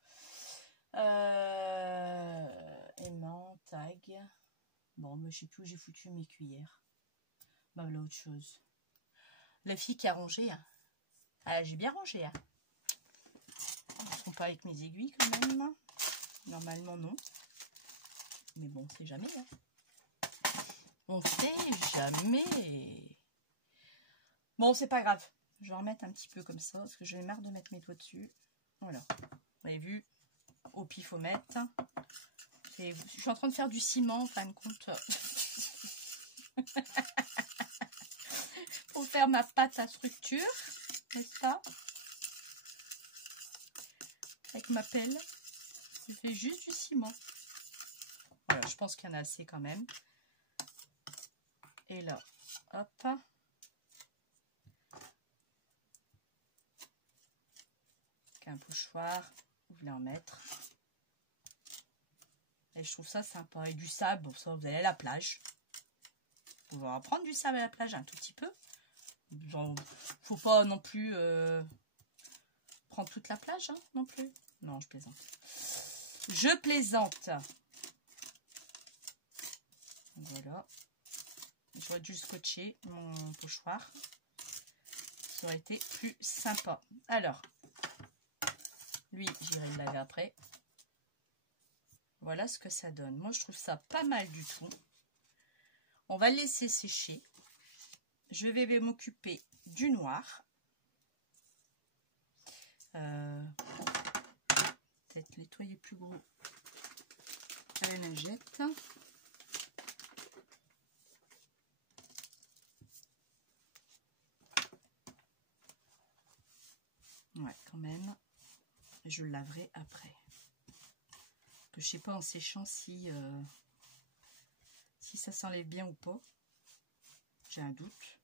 Aimant, tag. Bon, mais je sais plus où j'ai foutu mes cuillères. Bah, là, autre chose. La fille qui a rangé. Hein. Ah, j'ai bien rangé. Hein. Ils ne sont pas avec mes aiguilles quand même. Normalement, non. Mais bon, on sait jamais. Hein. On sait jamais. Bon, c'est pas grave. Je vais en remettre un petit peu comme ça, parce que j'en ai marre de mettre mes doigts dessus. Voilà. Vous avez vu, au pifomètre. Et je suis en train de faire du ciment, en fin de compte. Pour faire ma pâte à structure, n'est-ce pas? Avec ma pelle. Je fais juste du ciment. Voilà, je pense qu'il y en a assez quand même. Et là, hop. Un pochoir, vous voulez en mettre. Et je trouve ça sympa. Et du sable, bon, ça vous allez à la plage. Vous pouvez en prendre du sable à la plage un tout petit peu. Genre, faut pas non plus prendre toute la plage, hein, non plus. Non, je plaisante. Je plaisante. Voilà. J'aurais dû scotcher mon pochoir. Ça aurait été plus sympa. Alors, lui, j'irai le laver après. Voilà ce que ça donne. Moi, je trouve ça pas mal du tout. On va le laisser sécher. Je vais m'occuper du noir. Peut-être nettoyer plus gros à la lingette. Ouais, quand même. Je le laverai après. Que je sais pas en séchant si ça s'enlève bien ou pas. J'ai un doute.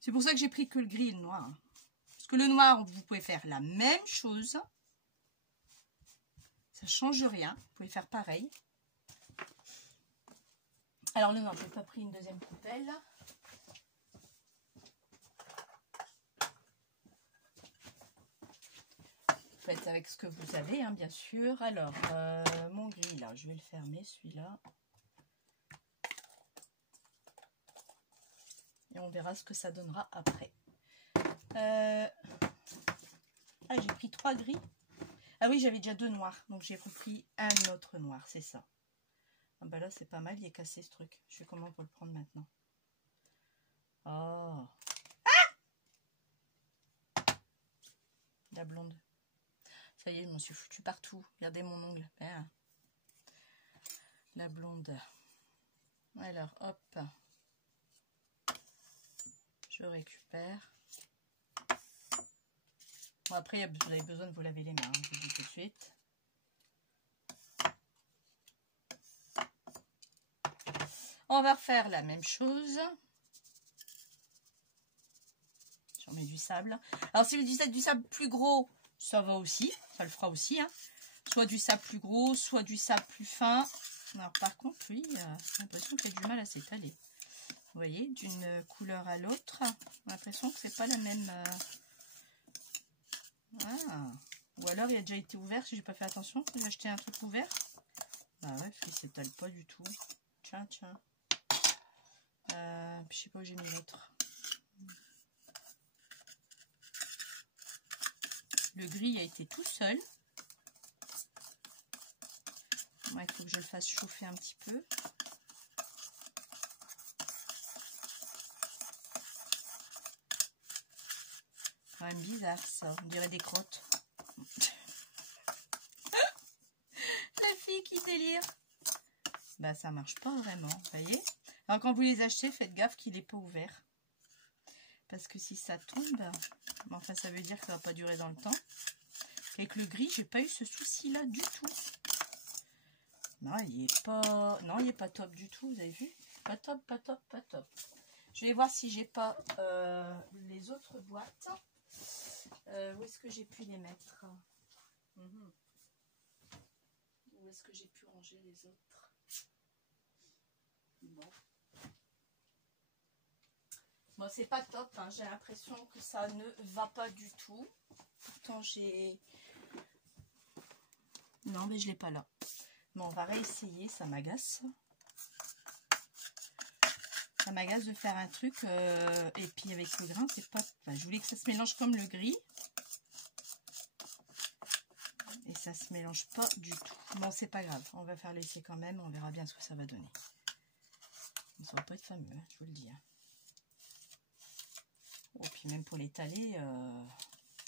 C'est pour ça que j'ai pris que le gris et le noir. Parce que le noir, vous pouvez faire la même chose. Ça change rien. Vous pouvez faire pareil. Alors le noir, je n'ai pas pris une deuxième poubelle. Faites avec ce que vous avez, hein, bien sûr. Alors, mon gris, là, je vais le fermer, celui-là. Et on verra ce que ça donnera après. Ah, j'ai pris 3 gris. Ah oui, j'avais déjà 2 noirs. Donc, j'ai repris un autre noir, c'est ça. Ah bah là, c'est pas mal, il est cassé ce truc. Je sais comment pour le prendre maintenant. Oh. La blonde. Ça y est, je m'en suis foutu partout. Regardez mon ongle. Ah. La blonde. Alors, hop. Je récupère. Bon, après, vous avez besoin de vous laver les mains, hein, je vous le dis tout de suite. On va refaire la même chose. J'en mets du sable. Alors, si vous utilisez du sable plus gros, ça va aussi. Ça le fera aussi. Hein. Soit du sable plus gros, soit du sable plus fin. Alors, par contre, oui, j'ai l'impression qu'il y a du mal à s'étaler. Vous voyez, d'une couleur à l'autre, j'ai l'impression que c'est pas la même... Ah. Ou alors, il a déjà été ouvert, si j'ai pas fait attention. J'ai acheté un truc ouvert. Ah ouais, il s'étale pas du tout. Tiens, tiens. Je sais pas où j'ai mis l'autre. Le gris a été tout seul. Ouais, il faut que je le fasse chauffer un petit peu. Quand même bizarre ça, on dirait des crottes. La fille qui délire. Bah ça marche pas vraiment, vous voyez. Alors quand vous les achetez, faites gaffe qu'il n'est pas ouvert. Parce que si ça tombe, enfin ça veut dire que ça va pas durer dans le temps. Avec le gris, j'ai pas eu ce souci là du tout. Non, il est pas. Non, il est pas top du tout, vous avez vu? Pas top, pas top, pas top. Je vais voir si j'ai pas les autres boîtes. Où est-ce que j'ai pu les mettre? Où est-ce que j'ai pu ranger les autres? Bon. Bon, c'est pas top, hein. J'ai l'impression que ça ne va pas du tout. Pourtant, j'ai... Non, mais je l'ai pas là. Bon, on va réessayer, ça m'agace. Ça m'agace de faire un truc, et puis avec le grain, c'est pas... Enfin, je voulais que ça se mélange comme le gris. Et ça se mélange pas du tout. Bon, c'est pas grave, on va faire l'essai quand même, on verra bien ce que ça va donner. Ça va pas être fameux, hein, je vous le dis. Hein. Oh, puis même pour l'étaler,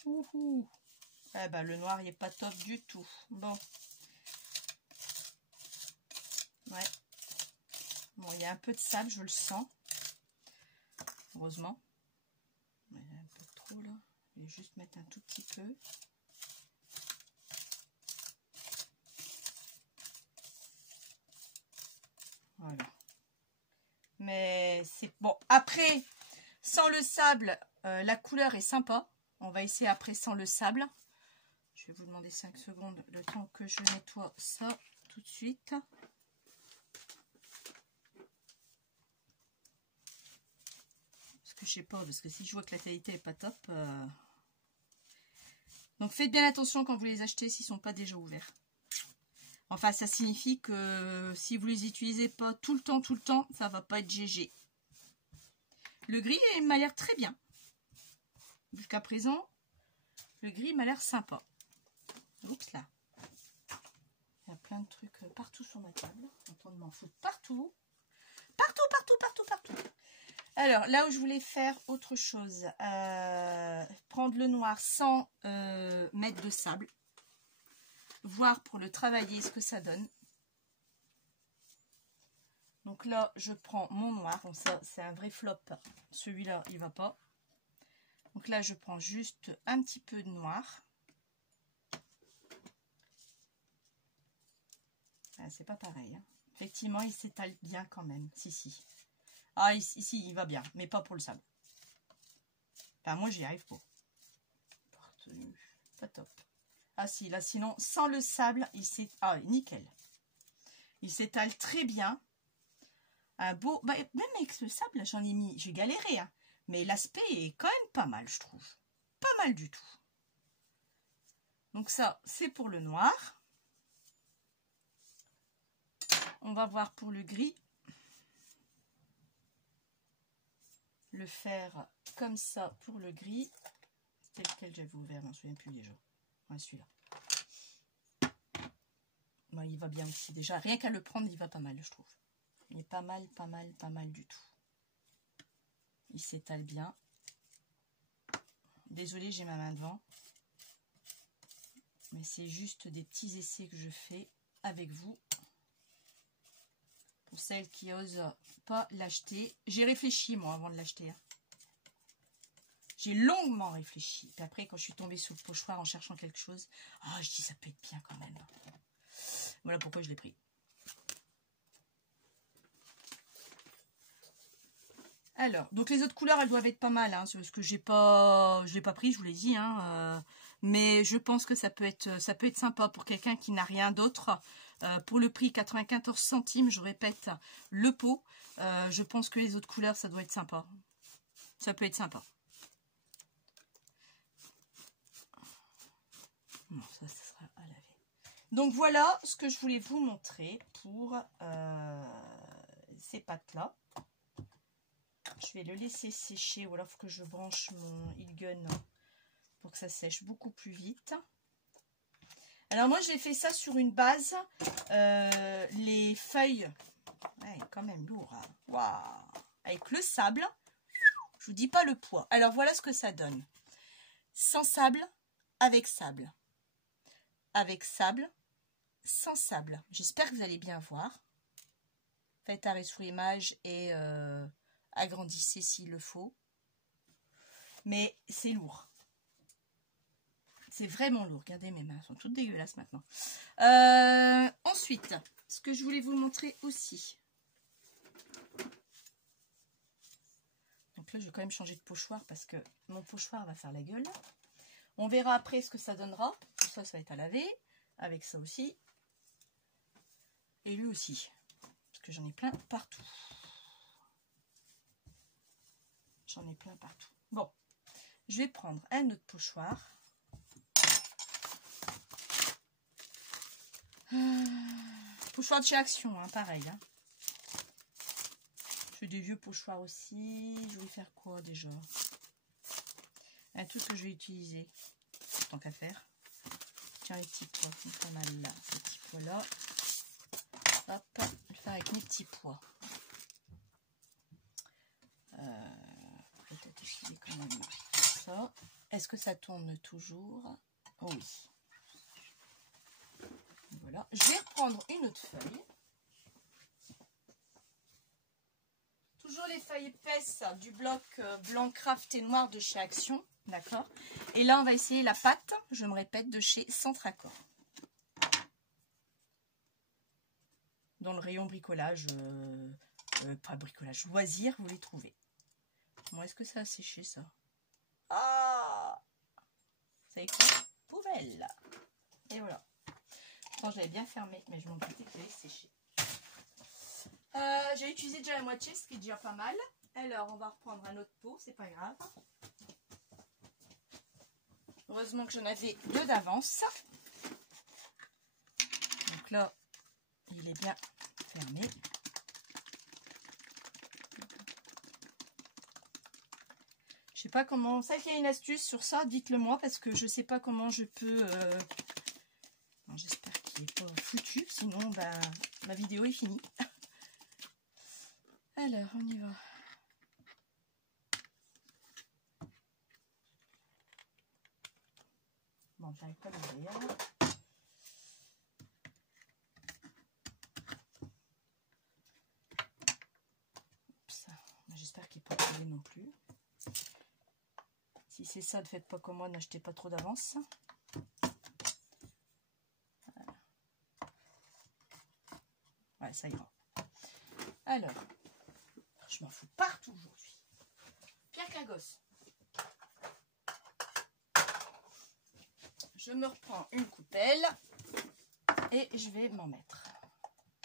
eh ben, le noir, il est pas top du tout. Bon. Ouais. Bon, il y a un peu de sable, je le sens. Heureusement. Il y a un peu trop là. Je vais juste mettre un tout petit peu. Voilà. Mais c'est bon. Après, sans le sable, la couleur est sympa. On va essayer après sans le sable. Je vais vous demander 5 secondes, le temps que je nettoie ça tout de suite. Parce que je sais pas, parce que si je vois que la qualité est pas top... Donc faites bien attention quand vous les achetez s'ils ne sont pas déjà ouverts. Enfin, ça signifie que si vous les utilisez pas tout le temps, ça va pas être GG. Le gris m'a l'air très bien. Jusqu'à présent, le gris m'a l'air sympa. Oups là. Il y a plein de trucs partout sur ma table. En train de m'en foutre partout. Partout. Alors, là où je voulais faire autre chose. Prendre le noir sans mettre de sable. Voir pour le travailler ce que ça donne. Donc là, je prends mon noir. Bon, ça, c'est un vrai flop. Celui-là, il va pas. Donc là, je prends juste un petit peu de noir. Ah, c'est pas pareil. Hein. Effectivement, il s'étale bien quand même. Si. Ah, ici, il va bien. Mais pas pour le sable. Enfin, moi, j'y arrive pas. Pas top. Ah si, là, sinon, sans le sable, il s'étale... Ah, nickel. Il s'étale très bien. Un beau... Bah, même avec le sable, j'en ai mis... J'ai galéré, hein. Mais l'aspect est quand même pas mal, je trouve. Pas mal du tout. Donc ça, c'est pour le noir. On va voir pour le gris. Le faire comme ça pour le gris. C'était lequel j'avais ouvert, je ne me souviens plus déjà. Ouais, celui-là. Bon, il va bien aussi. Déjà, rien qu'à le prendre, il va pas mal, je trouve. Il est pas mal, pas mal, pas mal du tout. Il s'étale bien. Désolée, j'ai ma main devant. Mais c'est juste des petits essais que je fais avec vous. Pour celles qui osent pas l'acheter. J'ai réfléchi, moi, avant de l'acheter. Hein. J'ai longuement réfléchi. Puis après, quand je suis tombée sous le pochoir en cherchant quelque chose, ah, je dis ça peut être bien quand même. Voilà pourquoi je l'ai pris. Alors, donc les autres couleurs, elles doivent être pas mal. Hein, parce que je l'ai pas pris, je vous l'ai dit. Hein, mais je pense que ça peut être sympa pour quelqu'un qui n'a rien d'autre. Pour le prix 94 centimes, je répète, le pot. Je pense que les autres couleurs, ça doit être sympa. Ça peut être sympa. Non, ça sera à laver. Donc voilà ce que je voulais vous montrer pour ces pâtes-là. Je vais le laisser sécher ou alors il faut que je branche mon heat gun pour que ça sèche beaucoup plus vite. Alors moi j'ai fait ça sur une base, les feuilles, ouais, quand même lourd, hein. Waouh, avec le sable, je vous dis pas le poids. Alors voilà ce que ça donne, sans sable, avec sable, sans sable. J'espère que vous allez bien voir. Faites arrêt sur image et agrandissez s'il le faut. Mais c'est lourd. C'est vraiment lourd. Regardez, mes mains elles sont toutes dégueulasses maintenant. Ensuite, ce que je voulais vous montrer aussi. Donc là, je vais quand même changer de pochoir parce que mon pochoir va faire la gueule. On verra après ce que ça donnera. Tout ça, ça va être à laver. Avec ça aussi. Et lui aussi. Parce que j'en ai plein partout. J'en ai plein partout. Bon, je vais prendre un autre pochoir. Pochoir de chez Action, hein, pareil. Hein. Je fais des vieux pochoirs aussi. Je vais faire quoi déjà? Un truc que je vais utiliser. Tant qu'à faire. Tiens, les petits pois. C'est pas mal là. Ces petits pois là. Hop, je vais le faire avec mes petits pois. Peut-être utiliser quand même ça. Est-ce que ça tourne toujours? Oh oui. Voilà. Je vais reprendre une autre feuille. Toujours les feuilles épaisses du bloc blanc craft et noir de chez Action. D'accord. Et là, on va essayer la pâte, je me répète, de chez Centracor. Dans le rayon bricolage, pas bricolage, loisir, vous les trouvez. Bon, est-ce que ça a séché ça? Ah! Vous savez quoi? Poubelle! Et voilà. Pourtant, je l'avais bien fermé, mais je m'en doutais que j'allais sécher. J'ai utilisé déjà la moitié, ce qui est déjà pas mal. Alors, on va reprendre un autre pot, c'est pas grave. Heureusement que j'en avais deux d'avance. Donc là, il est bien fermé. Je sais pas comment... Ça, qu'il y a une astuce sur ça, dites-le moi, parce que je sais pas comment je peux... J'espère qu'il n'est pas foutu, sinon bah, ma vidéo est finie. Alors, on y va. Bon, j'arrive pas à l'ouvrir. J'espère qu'il n'est pas collé non plus. Si c'est ça, ne faites pas comme moi, n'achetez pas trop d'avance. Voilà. Ouais, ça ira. Alors, je m'en fous partout aujourd'hui. Pierre Cagos. Je me reprends une coupelle et je vais m'en mettre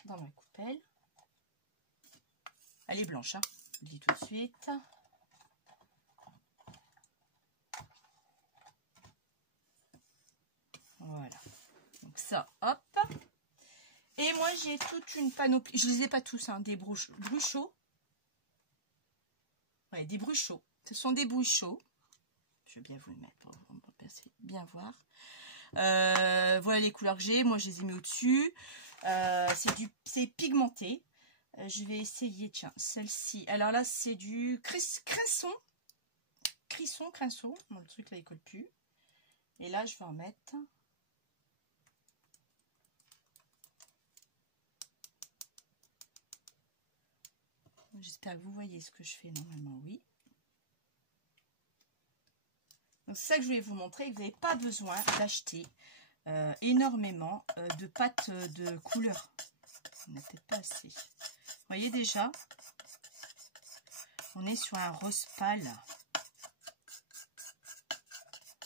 dans ma coupelle. Elle est blanche, hein, je vous le dis tout de suite. Voilà. Donc ça, hop. Et moi, j'ai toute une panoplie. Je ne les ai pas tous, hein, des bruchots. Ouais, des bruchots. Ce sont des bruchots. Je vais bien vous le mettre pour bien voir. Voilà les couleurs que j'ai. Moi, je les ai mis au-dessus. C'est pigmenté. Je vais essayer, tiens, celle-ci. Alors là, c'est du cresson. Cresson. Bon, le truc là, il colle plus. Et là, je vais en mettre. J'espère que vous voyez ce que je fais. Normalement, oui. Donc, c'est ça que je voulais vous montrer. Vous n'avez pas besoin d'acheter énormément de pâte de couleur. On n'a peut-être pas assez. Vous voyez déjà, on est sur un rose pâle.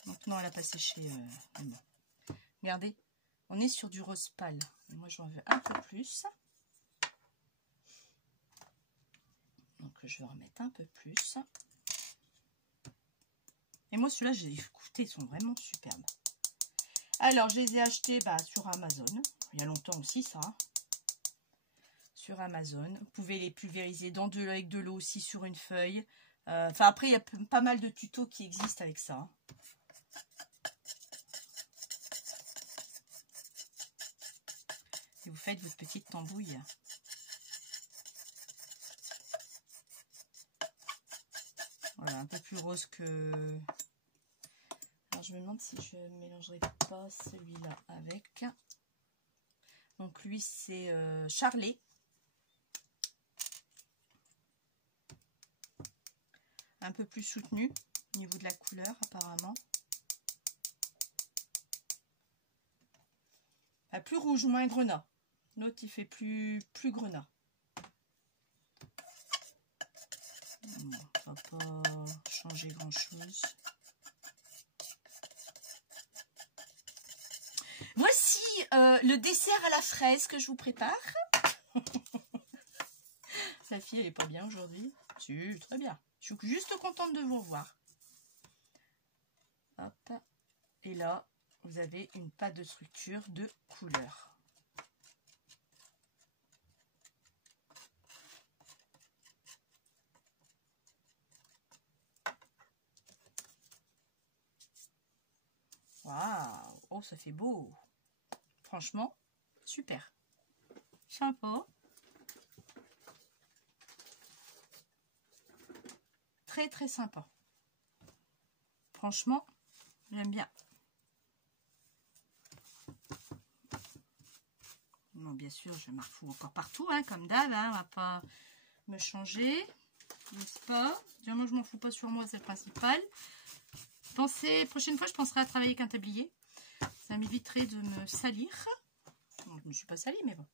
Donc non, elle a pas séché. Bon. Regardez, on est sur du rose pâle. Et moi, j'en veux un peu plus. Donc, je vais en remettre un peu plus. Et moi, ceux-là, j'ai écouté, ils sont vraiment superbes. Alors, je les ai achetés sur Amazon. Il y a longtemps aussi, ça. Hein. Sur Amazon. Vous pouvez les pulvériser avec de l'eau aussi sur une feuille. Enfin, après, il y a pas mal de tutos qui existent avec ça. Hein. Et vous faites votre petite tambouille. Voilà, un peu plus rose que... Alors, je me demande si je ne mélangerai pas celui-là avec. Donc, lui, c'est Charlet. Un peu plus soutenu au niveau de la couleur, apparemment. Plus rouge, moins grenat. L'autre, il fait plus grenat. Bon, ça va pas changer grand chose. Voici le dessert à la fraise que je vous prépare. Sa fille, elle est pas bien aujourd'hui. Si, très bien. Je suis juste contente de vous revoir. Hop. Et là, vous avez une pâte de structure de couleur. Waouh! Oh, ça fait beau! Franchement, super! Sympa! Très très sympa! Franchement, j'aime bien. Bon, bien sûr, je m'en fous encore partout, hein, comme d'hab, hein, on va pas me changer, n'est-ce pas? Déjà, moi, je m'en fous pas sur moi, c'est le principal. Prochaine fois, je penserai à travailler avec un tablier. Ça m'éviterait de me salir. Bon, je ne me suis pas salie, mais bon.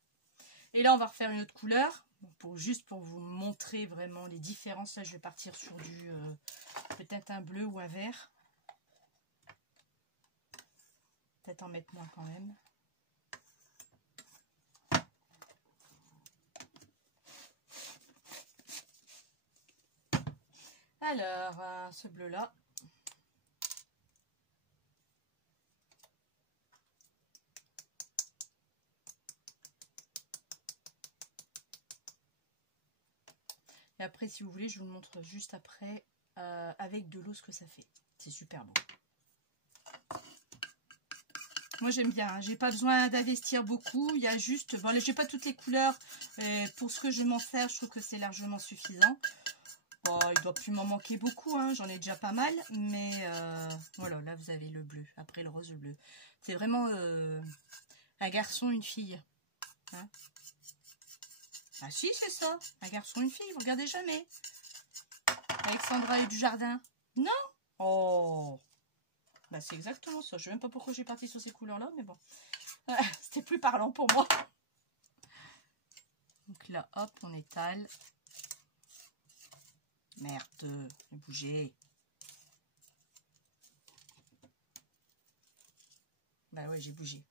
Et là, on va refaire une autre couleur. Juste pour vous montrer vraiment les différences. Là, je vais partir sur du peut-être un bleu ou un vert. Peut-être en mettre moins quand même. Alors, ce bleu-là. Et après, si vous voulez, je vous le montre juste après avec de l'eau ce que ça fait. C'est super beau. Moi, j'aime bien. Hein. J'ai pas besoin d'investir beaucoup. Il y a juste... Bon, j'ai pas toutes les couleurs. Pour ce que je vais m'en faire, je trouve que c'est largement suffisant. Bon, il doit plus m'en manquer beaucoup. Hein. J'en ai déjà pas mal. Mais voilà, là, vous avez le bleu. Après, le rose, le bleu. C'est vraiment un garçon, une fille. Hein. Ah si, c'est ça. Un garçon, une fille. Vous regardez jamais. Alexandra et du jardin. Non. Oh. Bah, c'est exactement ça. Je ne sais même pas pourquoi j'ai parti sur ces couleurs-là, mais bon. C'était plus parlant pour moi. Donc là, hop, on étale. Merde, bougez. Bah ouais, j'ai bougé.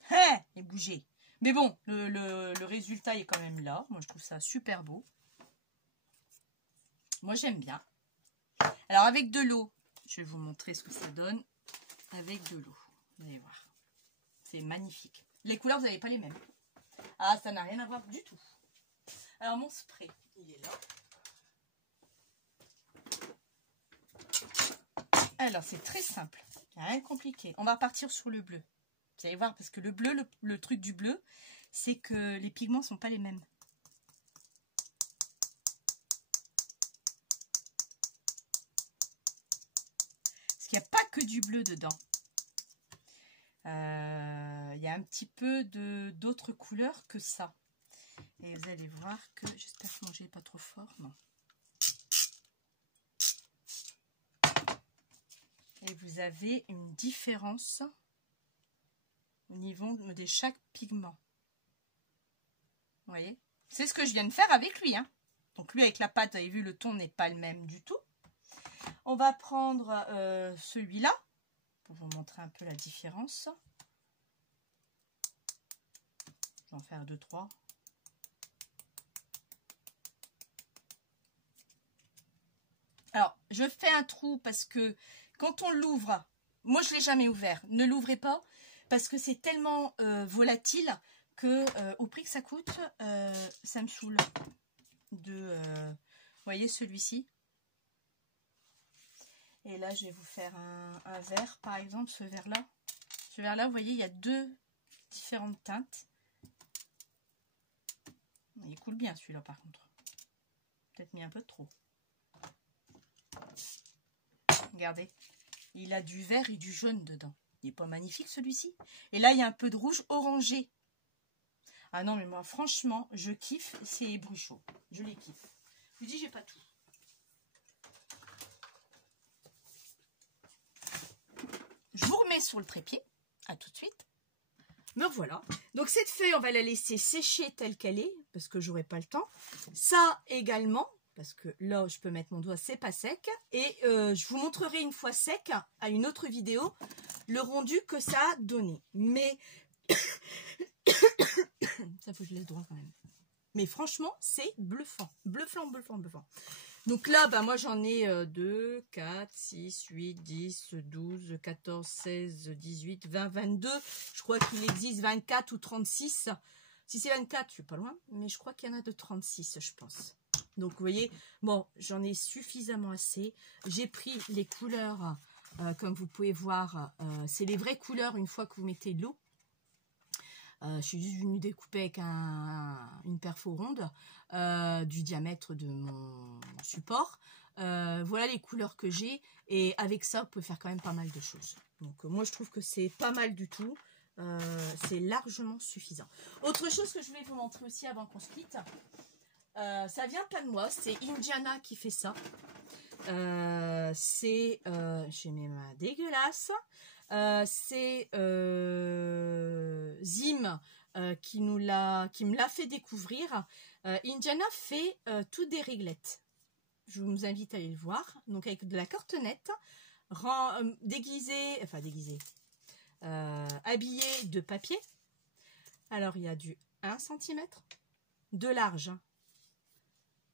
J'ai bougé. Mais bon, le résultat est quand même là. Moi, je trouve ça super beau. Moi, j'aime bien. Alors, avec de l'eau, je vais vous montrer ce que ça donne. Avec de l'eau. Vous allez voir. C'est magnifique. Les couleurs, vous n'avez pas les mêmes. Ah, ça n'a rien à voir du tout. Alors, mon spray, il est là. Alors, c'est très simple. Rien de compliqué. On va partir sur le bleu. Vous allez voir, parce que le bleu, le truc du bleu, c'est que les pigments ne sont pas les mêmes. Parce qu'il n'y a pas que du bleu dedans. Il y a un petit peu d'autres couleurs que ça. Et vous allez voir que, j'espère que manger pas trop fort, non. Et vous avez une différence au niveau de chaque pigment. Vous voyez? C'est ce que je viens de faire avec lui, hein. Donc lui avec la pâte, vous avez vu, le ton n'est pas le même du tout. On va prendre celui-là pour vous montrer un peu la différence. Je vais en faire 2-3. Alors, je fais un trou parce que quand on l'ouvre, moi je ne l'ai jamais ouvert, ne l'ouvrez pas parce que c'est tellement volatile que au prix que ça coûte, ça me saoule. Vous voyez celui-ci? Et là, je vais vous faire un vert, par exemple, ce vert-là. Ce vert-là, vous voyez, il y a deux différentes teintes. Il coule bien celui-là, par contre. Peut-être mis un peu de trop. Regardez, il a du vert et du jaune dedans. Il n'est pas magnifique celui-ci. Et là, il y a un peu de rouge orangé. Ah non, mais moi, franchement, je kiffe ces bruchaux. Je les kiffe. Je vous dis, j'ai pas tout. Je vous remets sur le trépied. À tout de suite. Me voilà. Donc cette feuille, on va la laisser sécher telle qu'elle est, parce que j'aurai pas le temps. Ça également, parce que là, je peux mettre mon doigt, c'est pas sec. Et je vous montrerai une fois sec, à une autre vidéo, le rendu que ça a donné. Mais, ça faut que je laisse droit quand même. Mais franchement, c'est bluffant. Bluffant, bluffant, bluffant. Donc là, bah, moi j'en ai 2, 4, 6, 8, 10, 12, 14, 16, 18, 20, 22. Je crois qu'il existe 24 ou 36. Si c'est 24, je suis pas loin. Mais je crois qu'il y en a de 36, je pense. Donc vous voyez, bon, j'en ai suffisamment assez. J'ai pris les couleurs, comme vous pouvez voir. C'est les vraies couleurs une fois que vous mettez de l'eau. Je suis juste venue découper avec une perfo ronde du diamètre de mon support. Voilà les couleurs que j'ai. Et avec ça, vous pouvez faire quand même pas mal de choses. Donc moi, je trouve que c'est pas mal du tout. C'est largement suffisant. Autre chose que je voulais vous montrer aussi avant qu'on se quitte. Ça vient pas de moi. C'est Indiana qui fait ça. J'ai mes mains dégueulasses. C'est Zim qui me l'a fait découvrir. Indiana fait tout des réglettes. Je vous invite à aller le voir. Donc avec de la cortenette, habillé de papier. Alors il y a du 1 cm, de large,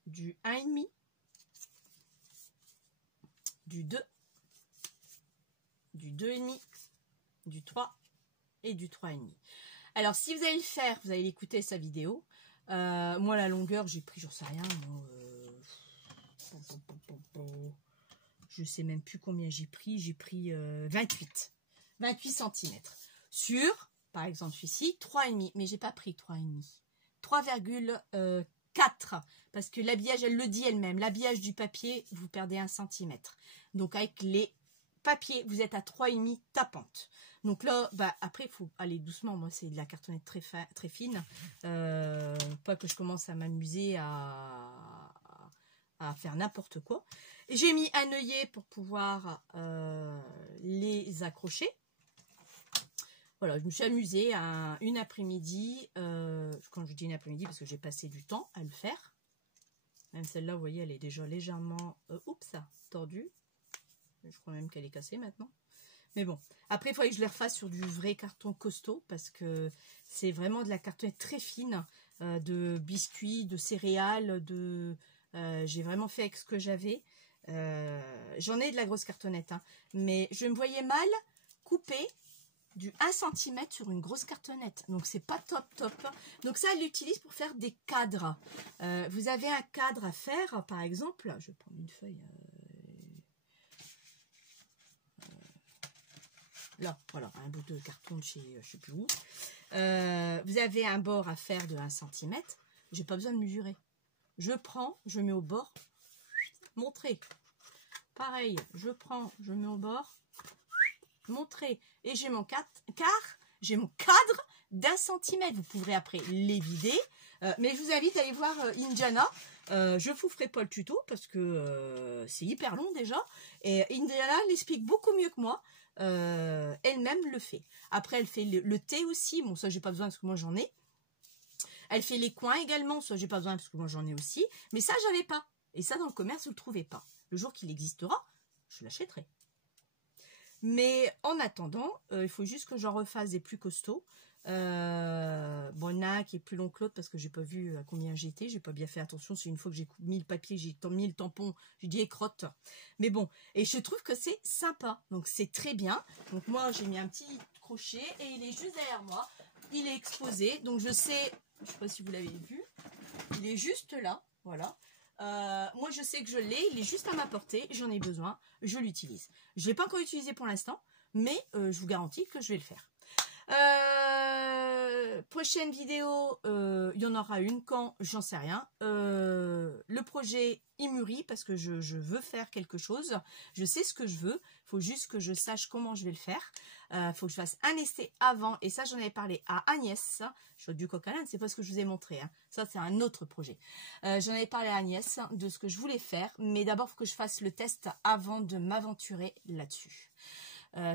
du 1,5, du 2, du 2,5, du 3 et du 3,5. Alors si vous allez le faire, vous allez écouter sa vidéo. Moi la longueur j'ai pris, j'en sais rien, je sais même plus combien j'ai pris 28 cm sur, par exemple celui-ci, 3,5, mais j'ai pas pris 3,5, 3,4 parce que l'habillage, elle le dit elle-même, l'habillage du papier, vous perdez 1 cm. Donc avec les papiers, vous êtes à 3,5 tapante. Donc là, bah, après, il faut aller doucement. Moi, c'est de la cartonnette très fine. Pas que je commence à m'amuser à faire n'importe quoi. J'ai mis un œillet pour pouvoir les accrocher. Voilà, je me suis amusée une après-midi. Quand je dis une après-midi, parce que j'ai passé du temps à le faire. Même celle-là, vous voyez, elle est déjà légèrement tordue. Je crois même qu'elle est cassée maintenant. Mais bon, après, il faudrait que je les refasse sur du vrai carton costaud parce que c'est vraiment de la cartonnette très fine, de biscuits, de céréales, j'ai vraiment fait avec ce que j'avais. J'en ai de la grosse cartonnette, hein, mais je me voyais mal couper du 1 cm sur une grosse cartonnette. Donc, c'est pas top. Donc, ça, elle l'utilise pour faire des cadres. Vous avez un cadre à faire, par exemple. Je vais prendre une feuille. là, voilà, un bout de carton de chez je sais plus où. Vous avez un bord à faire de 1 cm. J'ai pas besoin de mesurer. Je prends, je mets au bord, montrer. Pareil, je prends, je mets au bord, montrer. Et j'ai mon j'ai mon cadre d'1 cm. Vous pourrez après les vider. Mais je vous invite à aller voir Indiana. Je vous ferai pas le tuto parce que c'est hyper long déjà. Et Indiana l'explique beaucoup mieux que moi. Elle-même le fait. Après, elle fait le thé aussi. Bon, ça, j'ai pas besoin parce que moi, j'en ai. Elle fait les coins également. Ça, j'ai pas besoin parce que moi, j'en ai aussi. Mais ça, j'avais pas. Et ça, dans le commerce, vous le trouvez pas. Le jour qu'il existera, je l'achèterai. Mais en attendant, il faut juste que j'en refasse des plus costauds. Bon, il y en a un qui est plus long que l'autre parce que j'ai pas vu à combien j'étais. J'ai pas bien fait attention. C'est une fois que j'ai mis le papier, j'ai mis le tampon, j'ai dit crotte. Mais bon, et je trouve que c'est sympa. Donc c'est très bien. Donc moi j'ai mis un petit crochet et il est juste derrière moi. Il est exposé. Donc je sais pas si vous l'avez vu. Il est juste là. Voilà. Moi je sais que je l'ai. Il est juste à ma portée. J'en ai besoin. Je l'utilise. Je l'ai pas encore utilisé pour l'instant. Mais je vous garantis que je vais le faire. Prochaine vidéo, il y en aura une quand, j'en sais rien. Le projet il mûrit parce que je veux faire quelque chose. Je sais ce que je veux. Il faut juste que je sache comment je vais le faire. Il faut que je fasse un essai avant. Et ça, j'en avais parlé à Agnès. Je du coq à l'âne, c'est pas ce que je vous ai montré. Hein. Ça, c'est un autre projet. J'en avais parlé à Agnès de ce que je voulais faire. Mais d'abord, il faut que je fasse le test avant de m'aventurer là-dessus.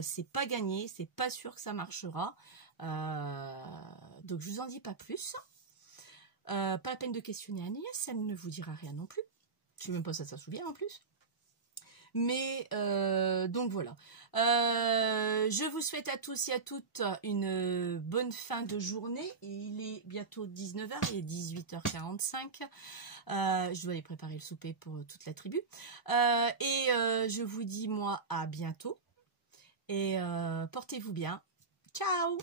C'est pas gagné, c'est pas sûr que ça marchera. Donc je vous en dis pas plus. Pas la peine de questionner Agnès, elle ne vous dira rien non plus. Je sais même pas si ça se souvient en plus. Mais donc voilà. Je vous souhaite à tous et à toutes une bonne fin de journée. Et il est bientôt 19 h, il est 18 h 45. Je dois aller préparer le souper pour toute la tribu. Je vous dis moi à bientôt. Et portez-vous bien. Ciao!